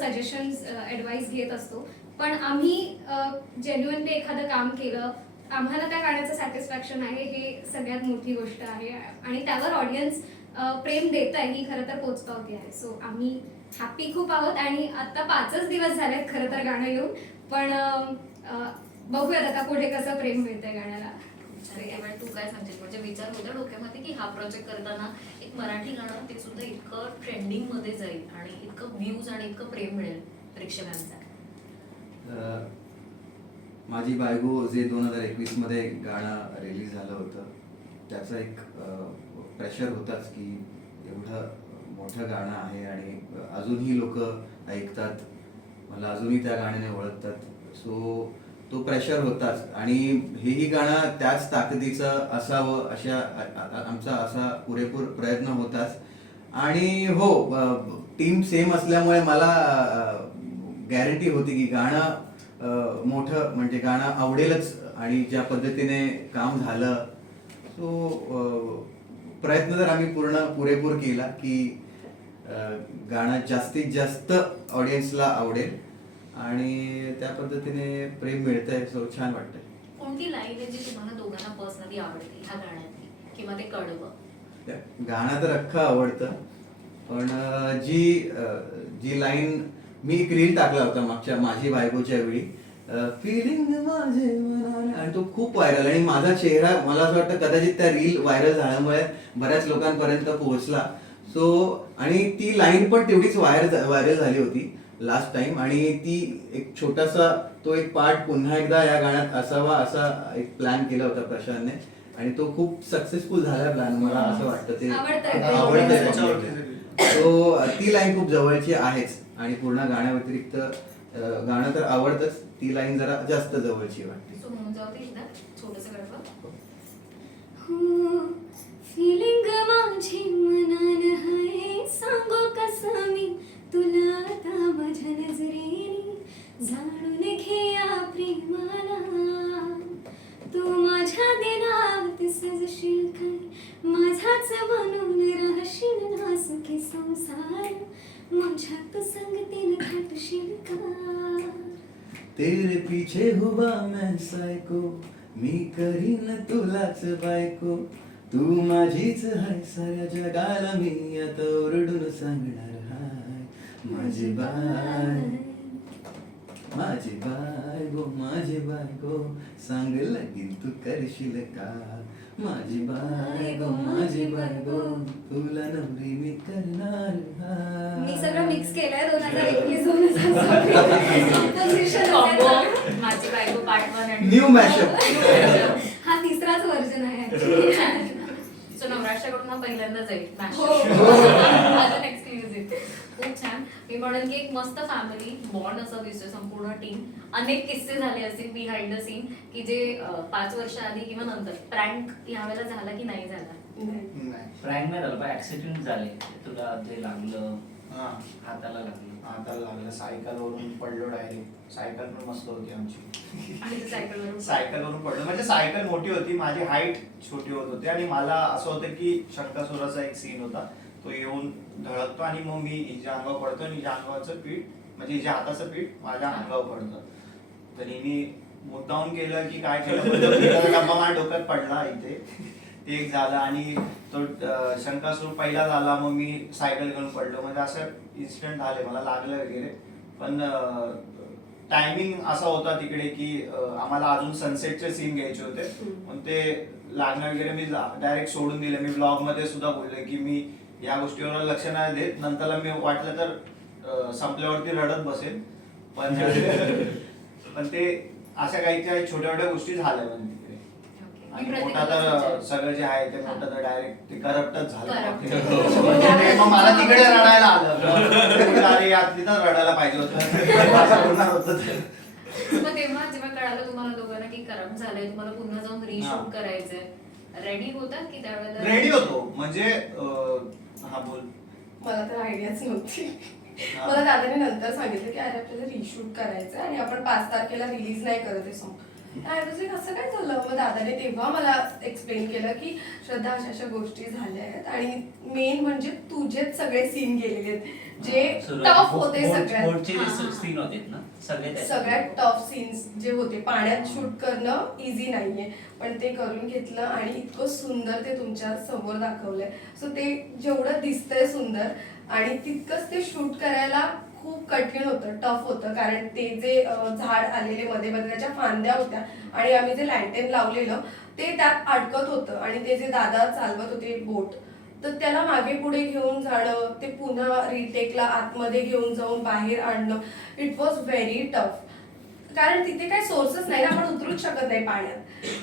सजेशन्स ॲडवाईस घेत असतो. पण आम्ही जेन्युइनली एखादं काम केलं, आम्हाला त्या गाण्याचं सॅटिस्फॅक्शन आहे, हे सगळ्यात मोठी गोष्ट आहे आणि त्यावर ऑडियन्स प्रेम देत आहे ही खरं तर पोचपावती आहे. सो आम्ही हॅपी खूप आहोत आणि आता 5च दिवस झालेत खरं तर गाणं येऊन, पण बघूयात आता पुढे कसं प्रेम मिळतंय गाण्याला. त्यामुळे तू काय सांगशील, म्हणजे विचार होता डोक्यामध्ये की हा प्रोजेक्ट करताना एक मराठी गाणं ते सुद्धा इतकं ट्रेंडिंग मध्ये जाईल आणि इतकं व्ह्यूज आणि इतकं प्रेम मिळेल प्रेक्षकांचा? माझी बायको जे 2021 मध्ये गाणं रिलीज झालं होतं त्याचा एक प्रेशर होताच की एवढं मोठं गाणं आहे आणि अजूनही लोक ऐकतात, मला अजूनही त्या गाण्याने ओळखतात. सो तो प्रेशर होताच आणि हेही गाणं त्याच ताकदीचं असावं अशा आमचा असा पुरेपूर प्रयत्न होताच. आणि हो, टीम सेम असल्यामुळे मला गॅरंटी होती की गाणं मोठं म्हणजे गाणं आवडेलच आणि ज्या पद्धतीने काम झालं. सो प्रयत्न तर आम्ही पुरेपूर केला की गाणं जास्तीत जास्त ऑडियन्सला आवडेल आणि त्या पद्धतीने प्रेम मिळतंय. सो छान वाटतंय. कोणती लाईन आहे जी तुम्हाला दोघांना पर्सनली आवडते ह्या गाण्यातली किंवा ते कडवं? गाणं तर अख्खं आवडतं, पण जी लाईन मी एक रील टाकला होता मागच्या माझी बायकोच्या वेळी, फिलिंग माझे मनाने, आणि तो खूप व्हायरल आणि माझा चेहरा मला असं वाटतं कदाचित त्या रील व्हायरल झाल्यामुळे बऱ्याच लोकांपर्यंत पोहोचला. सो आणि ती लाईन पण तेवढीच व्हायरल झाली होती लास्ट टाइम आणि ती एक छोटासा तो एक पार्ट पुन्हा एकदा या गाण्यात असावा असा एक प्लॅन केला होता प्रशांतने आणि तो खूप सक्सेसफुल झाला प्लॅन. मला असं वाटतं ते आवडतंय. सो ती लाईन खूप जवळची आहेच आणि पूर्ण गाण्याव्यतिरिक्त गाणं तर आवडतंच, ती लाईन जरा जास्त जवळची वाटते. सो म्हणून जाऊ दे एकदा छोटंसं कडवं. फिलिंग माझी मनान है, सांगू कसं मी तुला आता माझ्या नजरेने, जाणून घे या प्रेमाला, तू माझ्या दिलात सजशील काय, माझाच बनून राहशील ना सुखी संसार, माझ्या तू संगतीने थाटशील का. तेरे पीछे हुआ मैं सायको, मी करीन तुलाच बायको, तू माझीच हाय साऱ्या जगाला मी आता ओरडून सांगणार हाय. माझी बायको सांग लगीन तू करशील का, माझी बायको तुला नवरी मी करणार मी हाय. सगळं मिक्स केलंय 2021 2022 माझी बायको पार्ट 1 आणि न्यू मॅशअप. हा तिसराच व्हर्जन आहे actually. सो नवराष्ट्राकडून हा पहिल्यांदाच आहे हो. अजून एक्सक्लुझिव्ह. खूप छान. मी म्हणेन की एक मस्त फॅमिली बॉन्ड असं दिसतोय संपूर्ण टीम. अनेक किस्से झाले असतील बिहाइंड द सीन की जे 5 वर्ष आधी किंवा नंतर प्रँक यावेळेला झाला की नाही झाला? प्रँक नाही झालं पण ऍक्सिडेंट झाले. तुला ते लागलं, हा, हाताला लागलं. हाताला लागलं, सायकलवरून पडलो डायरेक्ट. सायकल पण मस्त होती आमची. आणि ते सायकलवरून सायकलवरून पडलो म्हणजे सायकल मोठी होती, माझी हाईट छोटी होत होती आणि मला असं होतं की शंकासुराचा एक सीन होता, तो येऊन धडकतो आणि मग मी हिच्या अंगावर पडतो आणि हिच्या अंगावरचं पीठ म्हणजे हिच्या हाताचं पीठ माझ्या अंगावर पडतं. तर हिने मुद्दाम केलं की काय केलं, डब्बा माझ्या डोक्यात पडला इथे, ते एक झालं. आणि तो शंकासूर पहिला झाला, मग मी सायकल घेऊन पडलो. म्हणजे असं इन्सिडेंट झाले, मला लागलं वगैरे. पण टायमिंग असा होता तिकडे की आम्हाला अजून सनसेटचे सीन घ्यायचे होते, पण ते लागणं वगैरे मी डायरेक्ट सोडून दिलं. मी ब्लॉग मध्ये सुद्धा बोलले की मी या गोष्टीवर लक्ष नाही देत, नंतरला मी वाटलं तर संपल्यावरती रडत बसेल. पण ते अशा काही छोट्या छोट्या गोष्टी झाल्या म्हणजे तिकडे. आणि मोठा तर सगळं जे आहे ते मोठं तर डायरेक्ट ते करप्टच झालं. मग मला तिकडे रडायला आलं. अरे यार तिथं रडायला पाहिजे होतं. मग तेव्हा जेव्हा कळालं तुम्हाला दोघांना की करप्ट झालंय, तुम्हाला पुन्हा जाऊन रिशूट करायचंय, रेडी होता की त्यावेळेला रेडी होतो म्हणजे हा बोल. मला तर आयडियाच नव्हती. हा. मला दादाने नंतर सांगितलं की अरे आपल्याला रिशूट करायचं आणि आपण 5 तारखेला रिलीज नाही करत आहे सॉन्ग. असं काय झालं. मग दादाने तेव्हा मला एक्सप्लेन केलं की श्रद्धा अशा अशा गोष्टी झाल्या आहेत आणि मेन म्हणजे तुझेच सगळे सीन गेलेले आहेत जे टफ होते बोटचे सगळ्यात. सीन होते ना सगळे त्याच्यात. सगळ्यात टफ सीन्स जे होते पाण्यात शूट करणं इझी नाहीये पण ते करून घेतलं आणि इतकं सुंदर ते तुमच्या समोर दाखवलंय. सो ते जेवढं दिसतंय सुंदर आणि तितकंच ते शूट करायला खूप कठीण होतं, टफ होतं. कारण ते जे झाड आलेले मध्ये मध्ये त्याच्या फांद्या होत्या आणि आम्ही जे लँटेन लावलेलं ते त्यात अडकत होतं आणि ते जे दादा चालवत होते बोट तर त्याला मागे पुढे घेऊन जाणं, ते पुन्हा रिटेकला आतमध्ये घेऊन जाऊन बाहेर आणणं, इट वॉज व्हेरी टफ. कारण तिथे काही सोर्सेस नाही, आपण उतरूच शकत नाही पाण्यात.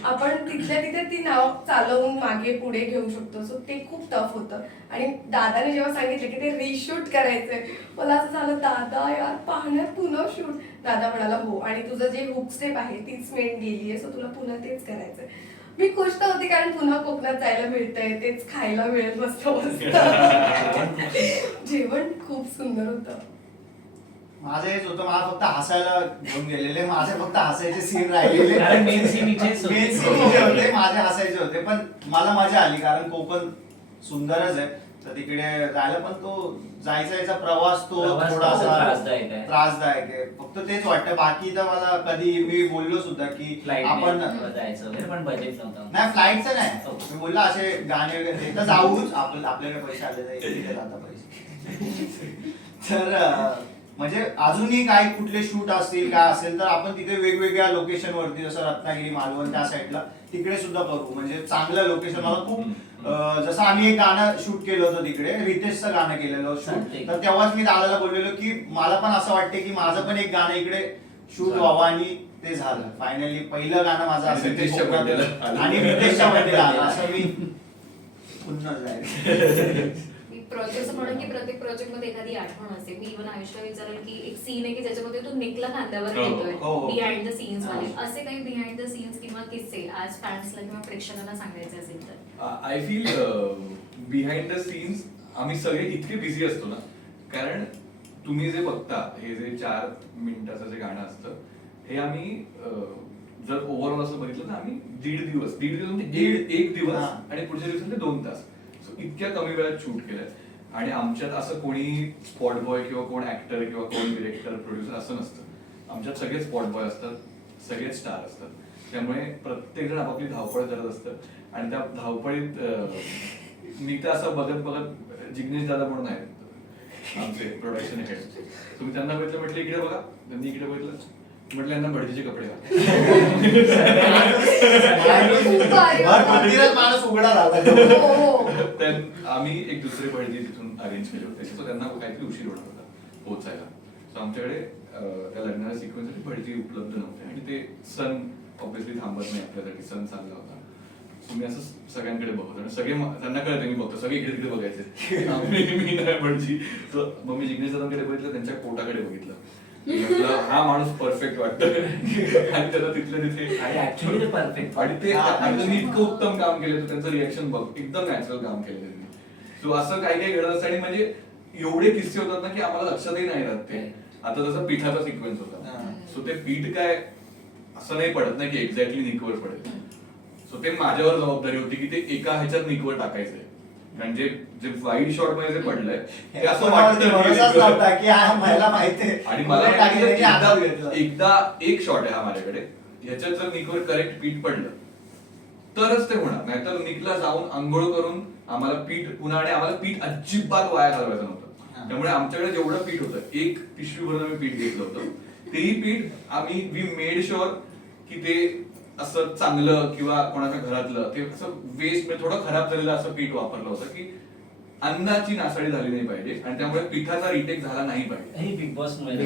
आपण तिथल्या तिथे ती नाव चालवून मागे पुढे घेऊ शकतो. सो ते खूप टफ होतं. आणि दादाने जेव्हा सांगितलं की ते रिशूट करायचंय मला असं झालं दादा यार पाण्यात पुन्हा शूट. दादा म्हणाला हो आणि तुझं जे हुक स्टेप आहे तीच मेन गेलीये सो तुला पुन्हा तेच करायचंय. मी खुश तर होती कारण पुन्हा कोकणात जायला मिळतंय, तेच खायला मिळेल मस्त मस्त. जेवण खूप सुंदर होतं. माझं हेच होतं, मला फक्त हसायला घेऊन गेलेले, माझे फक्त हसायचे सीन राहिलेले. कारण main scene इथेच होते. मेन सीन इथे होते, माझे हसायचे होते. पण मला मजा आली कारण कोकण सुंदरच आहे तर तिकडे जायला. पण तो जायचा प्रवास तो प्रवास थोडासा त्रासदायक आहे. त्रासदायक आहे. फक्त तेच वाटतं. बाकी तर मला कधी मी बोललो सुद्धा की आपण जायचं वगैरे पण बजेट नव्हतं. नाही फ्लाईटचं नाही, हो. मी बोलला असे गाणे वगैरे तर जाऊच आपल्याकडे पैसे आले नाही तिथे जाता पैसे. तर म्हणजे अजूनही काही कुठले शूट असतील काय असेल तर आपण तिथे वेगवेगळ्या लोकेशन वरती जसं रत्नागिरी मालवण त्या साईडला तिकडे सुद्धा करू. म्हणजे चांगलं लोकेशन. मला खूप जसं आम्ही एक गाणं शूट केलं होतं तिकडे, रितेशचं गाणं केलेलं शूट. तर तेव्हाच मी दादाला बोललेलो की मला पण असं वाटते की माझं पण एक गाणं इकडे शूट व्हावं आणि ते झालं. फायनली पहिलं गाणं माझं असं ते रितेशच्या कोकणात birthday ला आलं. आलं. आणि रितेशच्या birthday ला आलं. असं मी पुन्हा जाईल. प्रोजेक्ट म्हणून की प्रत्येक प्रोजेक्ट मध्ये एखादी आठवण असते. मी इव्हन आयुष्यात विचारेल की एक सीन आहे की ज्याच्यामध्ये तो निकला खांद्यावर हो, घेतोय हो. बिहाइंड द सीन्स मध्ये. असे काही बिहाइंड द सीन्स किंवा किस्से आज फॅन्सला किंवा प्रेक्षकांना सांगायचे असेल तर I feel behind the scenes आम्ही सगळे इतके बिझी असतो ना. कारण तुम्ही जे बघता हे जे 4 मिनिटाचं जे गाणं असतं हे आम्ही जर ओव्हरऑल असं बघितलं तर आम्ही दीड दिवस म्हणजे एक दिवस हा. आणि पुढच्या दिवसात 2 तास. सो इतक्या कमी वेळात शूट केलंय. आणि आमच्यात असं कोणी स्पॉट बॉय किंवा कोण ऍक्टर किंवा कोण डिरेक्टर प्रोड्युसर असं नसतं. आमच्यात सगळेच स्पॉट बॉय असतात, सगळेच स्टार असतात. त्यामुळे प्रत्येक जण आपापली धावपळ करत असतं आणि त्या धावपळीत मी तर असं बघत बघत जिग्नेश दादा म्हणून आहेत आमचे प्रोडक्शन हेड. तुम्ही त्यांना बघितलं म्हटलं इकडे बघा, त्यांनी इकडे बघितलं म्हटलं यांना भडजीचे कपडे मंदिरात माणूस उघडा झाला. आम्ही एक दुसरे भडजी तिथून अरेंज केले होते. सो त्यांना काहीतरी उशीर होणार होता पोहोचायला. सो आमच्याकडे त्या लग्नाच्या सिक्वेन्ससाठी भडजी उपलब्ध नव्हते आणि ते सण ऑब्व्हियसली थांबत नाही आपल्यासाठी. सण चालला होता. सो मी असं सगळ्यांकडे बघतो आणि सगळे त्यांना कळते मी बघतो, सगळे इकडे तिकडे बघायचे. मी नाही भटजी. सो मग मी जिग्नेश दादांकडे बघितलं, त्यांच्या पोटाकडे बघितलं. हा माणूस परफेक्ट वाटतो आणि त्याला तिथल्या तिथे आणि ऍक्च्युअली ते परफेक्ट आणि ते त्यांनी इतकं उत्तम काम केलं. त्यांचं रिएक्शन बघ एकदम नॅचरल काम केलं त्यांनी. सो असं काही काही घडत असतं आणि म्हणजे एवढे किस्से होतात ना की आम्हाला लक्षातही नाही राहत ते. आता जसं पिठाचा सिक्वेन्स होता. सो ते पीठ काय असं नाही पडत ना की एक्झॅक्टली निकवर पडेल. सो ते माझ्यावर जबाबदारी होती की ते एका ह्याच्यात निकवर टाकायचंय. म्हणजे जे वाईड शॉट मध्ये जे पडलंय ते असं वाटतं की मला माहिती. आणि मला एकदा एक शॉट आहे हा माझ्याकडे, ह्याच्यात जर निकवर करेक्ट पीठ पडलं तरच ते होणार. नाहीतर निकला जाऊन आंघोळ करून आम्हाला पीठ पुन्हा आणि आम्हाला पीठ अजिबात वाया घालवायचं नव्हतं. त्यामुळे आमच्याकडे जेवढं पीठ होतं, एक पिशवी भरून आम्ही पीठ घेतलं होतं. तेही पीठ आम्ही वी मेड शुअर की ते असं चांगलं किंवा कोणाच्या घरातलं ते असं वेस्ट म्हणजे थोडं खराब झालेलं असं पीठ वापरलं होतं की अन्नाची नासाडी झाली नाही पाहिजे आणि त्यामुळे पिठाचा रिटेक झाला नाही पाहिजे. हे बिग बॉस म्हणजे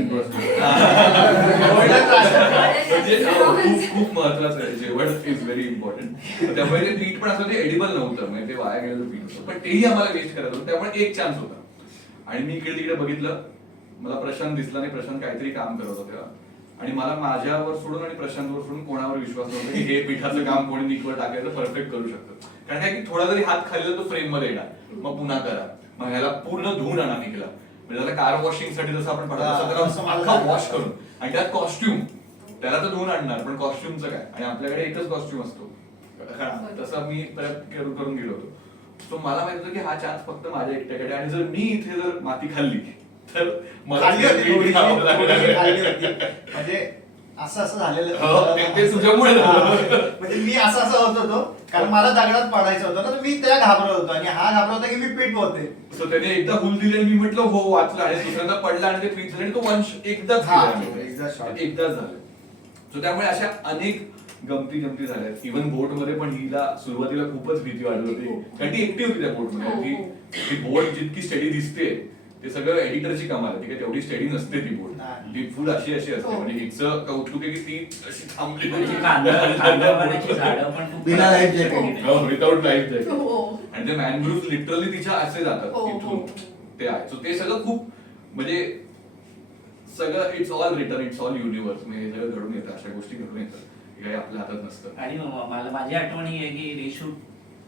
खूप महत्वाचं आहे. जेवण इज व्हेरी इम्पॉर्टंट. त्यामुळे ते पीठ पण असं ते एडिबल नव्हतं, म्हणजे ते वाया गेलेलं पीठ होतं. पण तेही आम्हाला वेस्ट करायचं होतं. त्यामुळे एक चान्स होता आणि मी इकडे तिकडे बघितलं. मला प्रशांत दिसला नाही. प्रशांत काहीतरी काम करत होता तेव्हा आणि मला माझ्यावर सोडून आणि प्रशांतवर सोडून कोणावर विश्वास नव्हता की हे पिठाचं काम कोणी निकवर टाकायचं परफेक्ट करू शकतं. कारण काय की थोडा जरी हात खाल्ला तो फ्रेम मध्ये येणार, मग पुन्हा करा, मग ह्याला पूर्ण धुवून आणा निघला, म्हणजे त्याला कार वॉशिंग साठी जसं आपण पडतो तसं त्याला अख्खा वॉश करून, आणि त्यात कॉस्ट्युम, त्याला तर धुवून आणणार पण कॉस्ट्युमचं काय, आणि आपल्याकडे एकच कॉस्ट्युम असतो, तसं मी परत करून गेलो होतो. सो मला माहित होतं की हा चान्स फक्त माझ्या एकट्याकडे, आणि जर मी इथे जर माती खाल्ली तर मला म्हणजे असं झालेलं हो, ते तुझ्यामुळे झालं. म्हणजे मी असं होत होतो कारण मला दगडात पडायचं होतं ना, तर मी त्या घाबरत होतो आणि हा घाबरत होता की मी पीठ होते. सो त्याने एकदा हुल दिली आणि मी म्हटलं हो वाचलं, आणि दुसऱ्यांदा पडला आणि ते फ्रीज झालं आणि तो वंश एकदाच एकदाच झालं. सो त्यामुळे अशा अनेक गमती झाल्यात. इव्हन बोट मध्ये पण हिला सुरुवातीला खूपच भीती वाटत होती, कारण ती एकटी होती त्या बोट मध्ये. ती बोट जितकी स्टेडी दिसते ते सगळं एडिटरची कमाल आहे, ठीक आहे, तेवढी स्टेडी नसते ती बोट, ती फुल अशी असते. म्हणजे हिचं कौतुक आहे की ती अशी थांबली बिना life jacket, without life jacket, आणि ते मॅनग्रुव्ह लिटरली तिच्या असे जातात तिथून ते आहे. सो ते सगळं खूप म्हणजे सगळं it's all return, it's all universe, म्हणजे हे सगळं घडून येतं, अशा गोष्टी घडून येतात, हे काही आपल्या हातात नसतं. आणि मला माझी आठवण ही आहे की रिशूट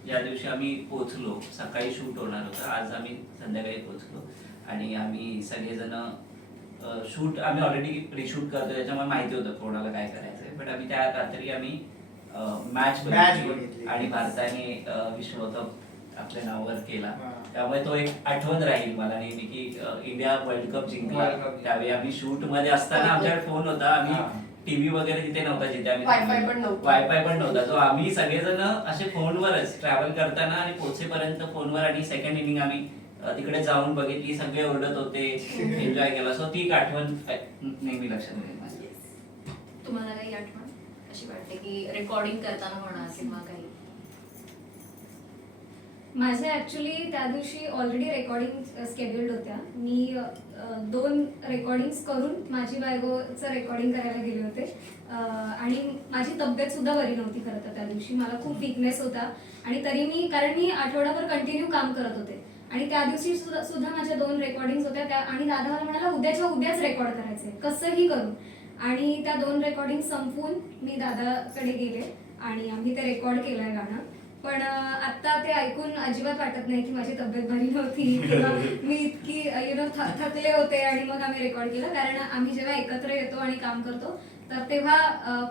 ज्या दिवशी आम्ही पोहोचलो, सकाळी शूट होणार होतं, आज आम्ही संध्याकाळी पोहोचलो, आणि आम्ही सगळेजण शूट आम्ही ऑलरेडी रिशूट करतो त्याच्यामुळे माहिती होतं कोणाला काय करायचंय, पण आम्ही त्या रात्री आम्ही मॅच बघितली आणि भारताने विश्वकप आपल्या नावावर केला. त्यामुळे तो एक आठवण राहील मला नेहमी की इंडिया वर्ल्ड कप जिंकला. त्यावेळी आम्ही शूट मध्ये असताना आमच्याकडे फोन होता, आम्ही टीव्ही वगैरे तिथे नव्हता, जिथे आम्ही वायफाय पण नव्हता, तो आम्ही सगळेजण असे फोनवरच ट्रॅव्हल करताना आणि पोहोचेपर्यंत फोनवर, आणि सेकंड इनिंग आम्ही तिकडे जाऊन बघितली, सगळे ओरडत होते, एन्जॉय केला. सो ती एक आठवण नेहमी लक्षात राहील माझ्या. तुम्हाला काही आठवण अशी वाटते की रेकॉर्डिंग करताना म्हणा किंवा काही? माझे ऍक्च्युली त्या दिवशी ऑलरेडी रेकॉर्डिंग स्केड्युल्ड होत्या. मी 2 रेकॉर्डिंग्स करून माझी बायकोचं रेकॉर्डिंग करायला गेले होते, आणि माझी तब्येत सुद्धा बरी नव्हती खरं तर त्या दिवशी. मला खूप वीकनेस होता, आणि तरी कारण मी आठवडाभर कंटिन्यू काम करत होते, आणि त्या दिवशी सुद्धा माझ्या 2 रेकॉर्डिंग्स होत्या त्या, आणि दादा मला म्हणाला उद्याच्या उद्याच रेकॉर्ड करायचंय कसंही करून. आणि त्या 2 रेकॉर्डिंग संपवून मी दादाकडे गेले आणि आम्ही ते रेकॉर्ड केलंय गाणं. पण आता ते ऐकून अजिबात वाटत नाही की माझी तब्येत बरी नव्हती किंवा मी इतकी थकले होते आणि मग आम्ही रेकॉर्ड केलं. कारण आम्ही जेव्हा एकत्र येतो आणि काम करतो तर तेव्हा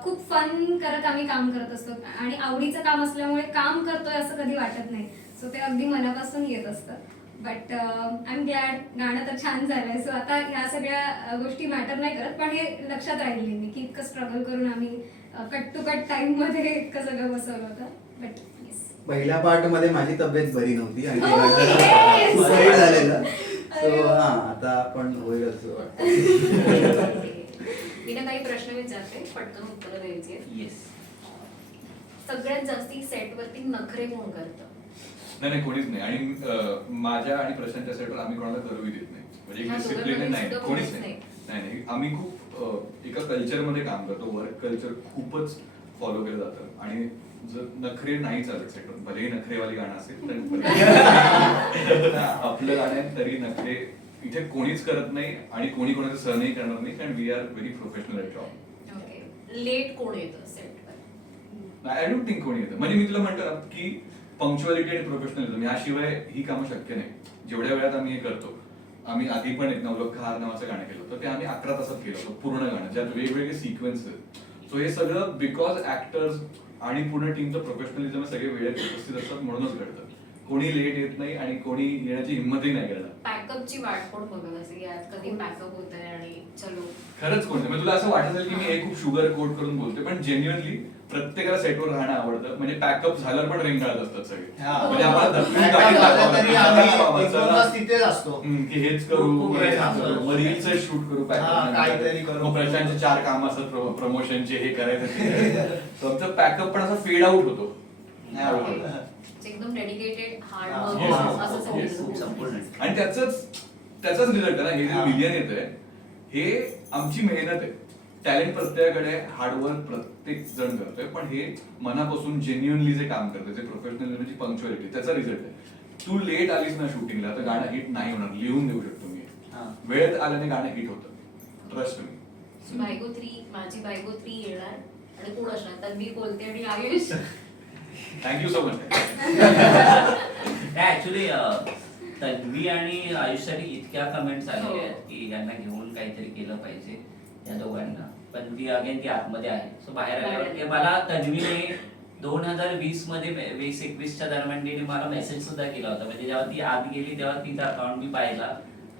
खूप फन करत आम्ही काम करत असतो, आणि आवडीचं काम असल्यामुळे काम करतोय असं कधी वाटत नाही. सो ते अगदी मनापासून येत असतं. बट आय एम ग्लॅड, गाणं तर छान झालंय. सो आता ह्या सगळ्या गोष्टी मॅटर नाही करत, पण हे लक्षात राहील नेहमी की इतकं स्ट्रगल करून आम्ही कट टू कट टाइम मध्ये इतकं सगळं बसवलं होतं. बट पहिल्या पार्ट मध्ये माझी तब्येत बरी नव्हती आणि yes! सुसाईड झालेलं. सो हा आता आपण होईल असं वाटतं. मी ना काही प्रश्न विचारते, पटकन उत्तर द्यायची. येस. सगळ्यात जास्ती सेट वरती नखरे कोण करतं? नाही कोणीच नाही, आणि माझ्या आणि प्रशांतच्या सेटवर आम्ही कोणाला करूही देत नाही, म्हणजे एक डिसिप्लिन नाही, कोणीच नाही. नाही आम्ही खूप एका कल्चरमध्ये काम करतो, वर्क कल्चर खूपच फॉलो केलं जातं, आणि जर नखरे नाही चालत सेटवर, भलेही नखरेवाली गाणं असेल तर आपलं गाणं आहे तरी नखरे इथे कोणीच करत नाही, आणि कोणी कोणाचं सहनही करणार नाही, कारण we are very professional at job. Okay. Late कोण येतं सेटवर? आय डोंट थिंक कोणी येतं. म्हणजे मी तुला म्हणतो की पंक्च्युअलिटी आणि प्रोफेशनलिझम याशिवाय ही कामं शक्य नाही. जेवढ्या वेळात आम्ही हे करतो, आम्ही आधी पण एक नवलखा हार नावाचं गाणं केलं होतं, ते आम्ही 11 तासात केलं होतं पूर्ण गाणं, ज्यात वेगवेगळे सिक्वेन्स आहेत. सो हे सगळं बिकॉज ऍक्टर्स आणि पूर्ण टीमचं प्रोफेशनलिझम सगळे वेळेत उपस्थित असतात म्हणूनच घडतं. कोणी लेट येत नाही आणि कोणी येण्याची हिंमतही नाही करणार. पॅकअपची वाट कोण बघत असेल की आज कधी पॅकअप होत आहे आणि चलो? खरंच कोणतं म्हणजे तुला असं वाटत असेल की मी हे खूप शुगर कोट करून बोलतोय, पण जेन्युअनली प्रत्येकाला सेटवर राहणं आवडतं. म्हणजे पॅकअप झाल्यावर पण रेंगाळत असतात सगळे, म्हणजे आम्हाला तिथेच असतो की हेच करू रीलचं शूट करू, काहीतरी करू. प्रशांतचे 4 काम असतात प्रमोशनचे, हे करायचं. आमचं पॅकअप पण असं फेड आउट होतो. एकदम dedicated hard Yes, work yes, असं yes. सगळं. संपूर्ण. आणि त्याचाच रिझल्ट आहे ना हे जे मिलियन येत आहे, हे आमची मेहनत आहे. टॅलेंट प्रत्येकाकडे, हार्डवर्क प्रत्येक जण करतोय, पण हे मनापासून जेन्युअनली जे काम करतोय, जे प्रोफेशनलिझमची पंक्च्युअलिटी, त्याचा रिझल्ट आहे. तू लेट आलीस ना शूटिंगला तर गाणं हिट नाही होणार, लिहून देऊ शकतो मी. वेळेत आल्याने गाणं हिट होतं, ट्रस्ट मी. माझी बायको 3 येणार आणि कोण असणार तर मी बोलते आणि Ayush thank you so much. Actually Tanvi आणि आयुषसाठी इतक्या कमेंट्स आलेल्या आहेत की यांना घेऊन काहीतरी केलं पाहिजे या दोघांना, पण ती अगेन ती आतमध्ये आहे. सो बाहेर आल्यावर मला तन्वीने 2020 मध्ये 20-21च्या दरम्यान तिने मला मेसेज सुद्धा केला होता. म्हणजे जेव्हा ती आत गेली तेव्हा तिचा अकाउंट मी पाहिला,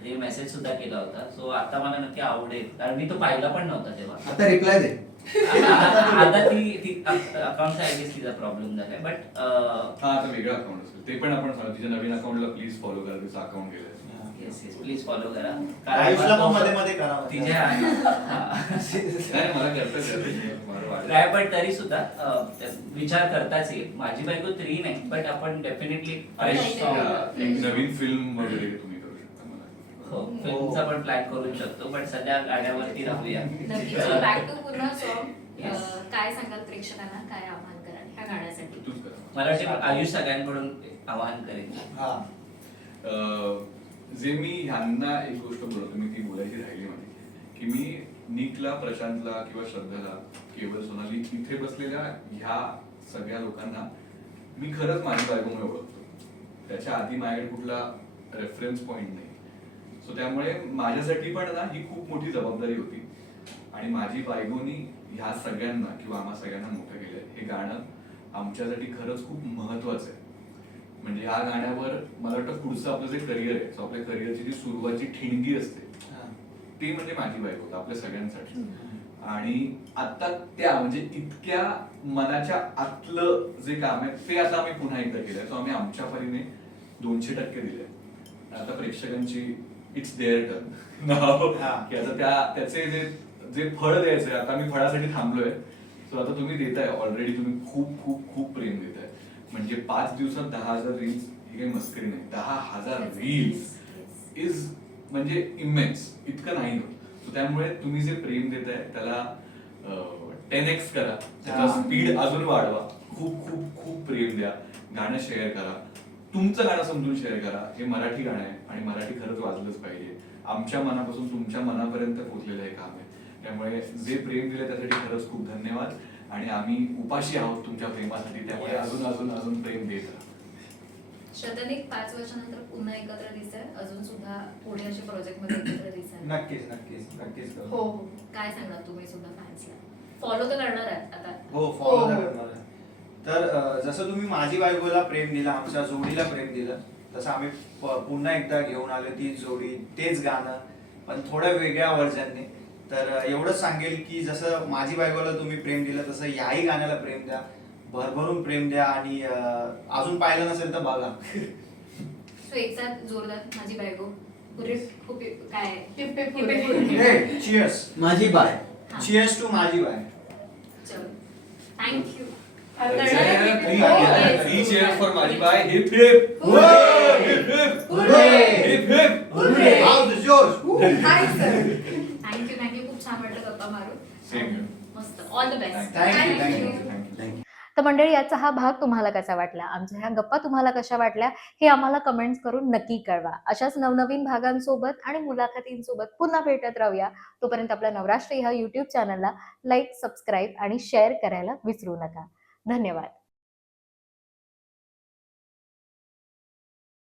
तिने मेसेज सुद्धा केला होता. सो आता मला नक्की आवडेल, कारण मी तो पाहिला पण नव्हता तेव्हा. आता रिप्लाय दे. आता ती अकाउंटचा आय गेस तिचा प्रॉब्लेम झालाय, बट हा आता वेगळं अकाउंट असेल ते पण आपण सांगू. तिच्या नवीन अकाउंटला प्लीज फॉलो करा, तिचं अकाउंट गेलंय. येस येस प्लीज फॉलो करा. आयुषला पण मध्ये मध्ये करा. तिच्या नाही मला करता काय, पण तरी सुद्धा विचार करताच येईल. माझी बायको 3 नाही, बट आपण डेफिनेटली एक नवीन फिल्म वगैरे तुम्ही करू शकता मला. हो फिल्मचा पण प्लॅन करू शकतो, पण सध्या गाण्यावरती राहूया. बॅक टू पुन्हा सॉन्ग काय सांगाल प्रेक्षकांना, काय आव्हान कराल ह्या गाण्यासाठी? तूच करा. मला वाटतं आयुष सगळ्यांकडून आवाहन करेन. जे मी ह्यांना एक गोष्ट बोलतो, मी ती बोलायची राहिली माझी, की मी निकला, प्रशांतला किंवा श्रद्धाला, केवळ सोनाली, इथे बसलेल्या ह्या सगळ्या लोकांना मी खरंच माझी बायकोमुळे ओळखतो. त्याच्या आधी माझ्याकडे कुठला रेफरन्स पॉईंट नाही. सो त्यामुळे माझ्यासाठी पण ना ही खूप मोठी जबाबदारी होती, आणि माझी बायकोनी ह्या सगळ्यांना किंवा आम्हा सगळ्यांना मोठं केलंय. हे गाणं आमच्यासाठी खरंच खूप महत्वाचं आहे. म्हणजे या गाण्यावर मला वाटतं पुढचं आपलं जे करिअर आहे, सो आपल्या करिअरची जी सुरुवातची ठिणगी असते ती म्हणजे माझी बायको आपल्या सगळ्यांसाठी. आणि आता त्या म्हणजे इतक्या मनाच्या आतलं जे काम आहे ते आता आम्ही पुन्हा एकदा केलंय. सो आम्ही आमच्या परीने 200% दिले. आता प्रेक्षकांची इट्स देअर टर्न नाव की आता त्याचे जे फळ द्यायचंय, आता मी फळासाठी थांबलोय. सो आता तुम्ही देताय, ऑलरेडी तुम्ही खूप खूप खूप प्रेम देताय. म्हणजे 5 दिवसात 10,000 रील्स ही काही मस्करी नाही. 10,000 रील्स इज म्हणजे इमेन्स, इतकं नाही होत. सो त्यामुळे तुम्ही जे प्रेम देताय त्याला 10x करा, त्याचा स्पीड अजून वाढवा. खूप खूप खूप प्रेम द्या. गाणं शेअर करा, तुमचं गाणं समजून शेअर करा. हे मराठी गाणं आहे आणि मराठी खरंच वाजलंच पाहिजे. आमच्या मनापासून तुमच्या मनापर्यंत पोहोचलेलं हे काम आहे. त्यामुळे जे प्रेम दिलं त्यासाठी खरंच खूप धन्यवाद. आणि आम्ही उपाशी आहोत तुमच्या प्रेमासाठी, त्यामुळे अजून अजून अजून प्रेम देत राहा. श्रद्धाने 5 वर्षानंतर पुन्हा एकत्र दिसताय, अजून सुद्धा पुढे असे प्रोजेक्ट मध्ये एकत्र दिसताय. नक्कीच नक्कीच नक्कीच करू. हो काय सांगणार तुम्ही सुद्धा फॅन्सला? फॉलो तर करणार आहेत आता? हो फॉलो करणार आहे. तर जसं तुम्ही माझी बायकोला प्रेम दिलं, आमच्या जोडीला प्रेम दिलं, तसं आम्ही पुन्हा एकदा घेऊन आलो तीच जोडी, तेच गाणं, पण थोड्या वेगळ्या व्हर्जनने. तर एवढंच सांगेल की जसं माझी बायकोला तुम्ही प्रेम दिलं तसं याही गाण्याला प्रेम द्या, भरभरून प्रेम द्या. आणि अजून पाहिलं नसेल तर बघा. सो एकसाथ जोरदार माझी बायको पुरे खूप काय पिप्पे पिप्पे पुरे. पुरे. चिअर्स माझी बाय. चिअर्स टू माझी बाय. चलो थँक्यू. 3 cheers for माझी bye. Heap heap heap heap heap. House is yours. Hi sir. Thank you खूप छान वाटलं गप्पा मारून. Same here. मस्त. All the best. Thank you Thank you. Thank you thank you. तर मंडळी, याचा हा भाग तुम्हाला कसा वाटला, आमच्या ह्या गप्पा तुम्हाला कशा वाटल्या हे आम्हाला कमेंट्स करून नक्की कळवा. अशाच नवनवीन भागांसोबत आणि मुलाखतींसोबत पुन्हा भेटत राहूया. तोपर्यंत आपल्या नवराष्ट्र ह्या YouTube चॅनलला लाईक, सबस्क्राईब आणि शेअर करायला विसरू नका. धन्यवाद.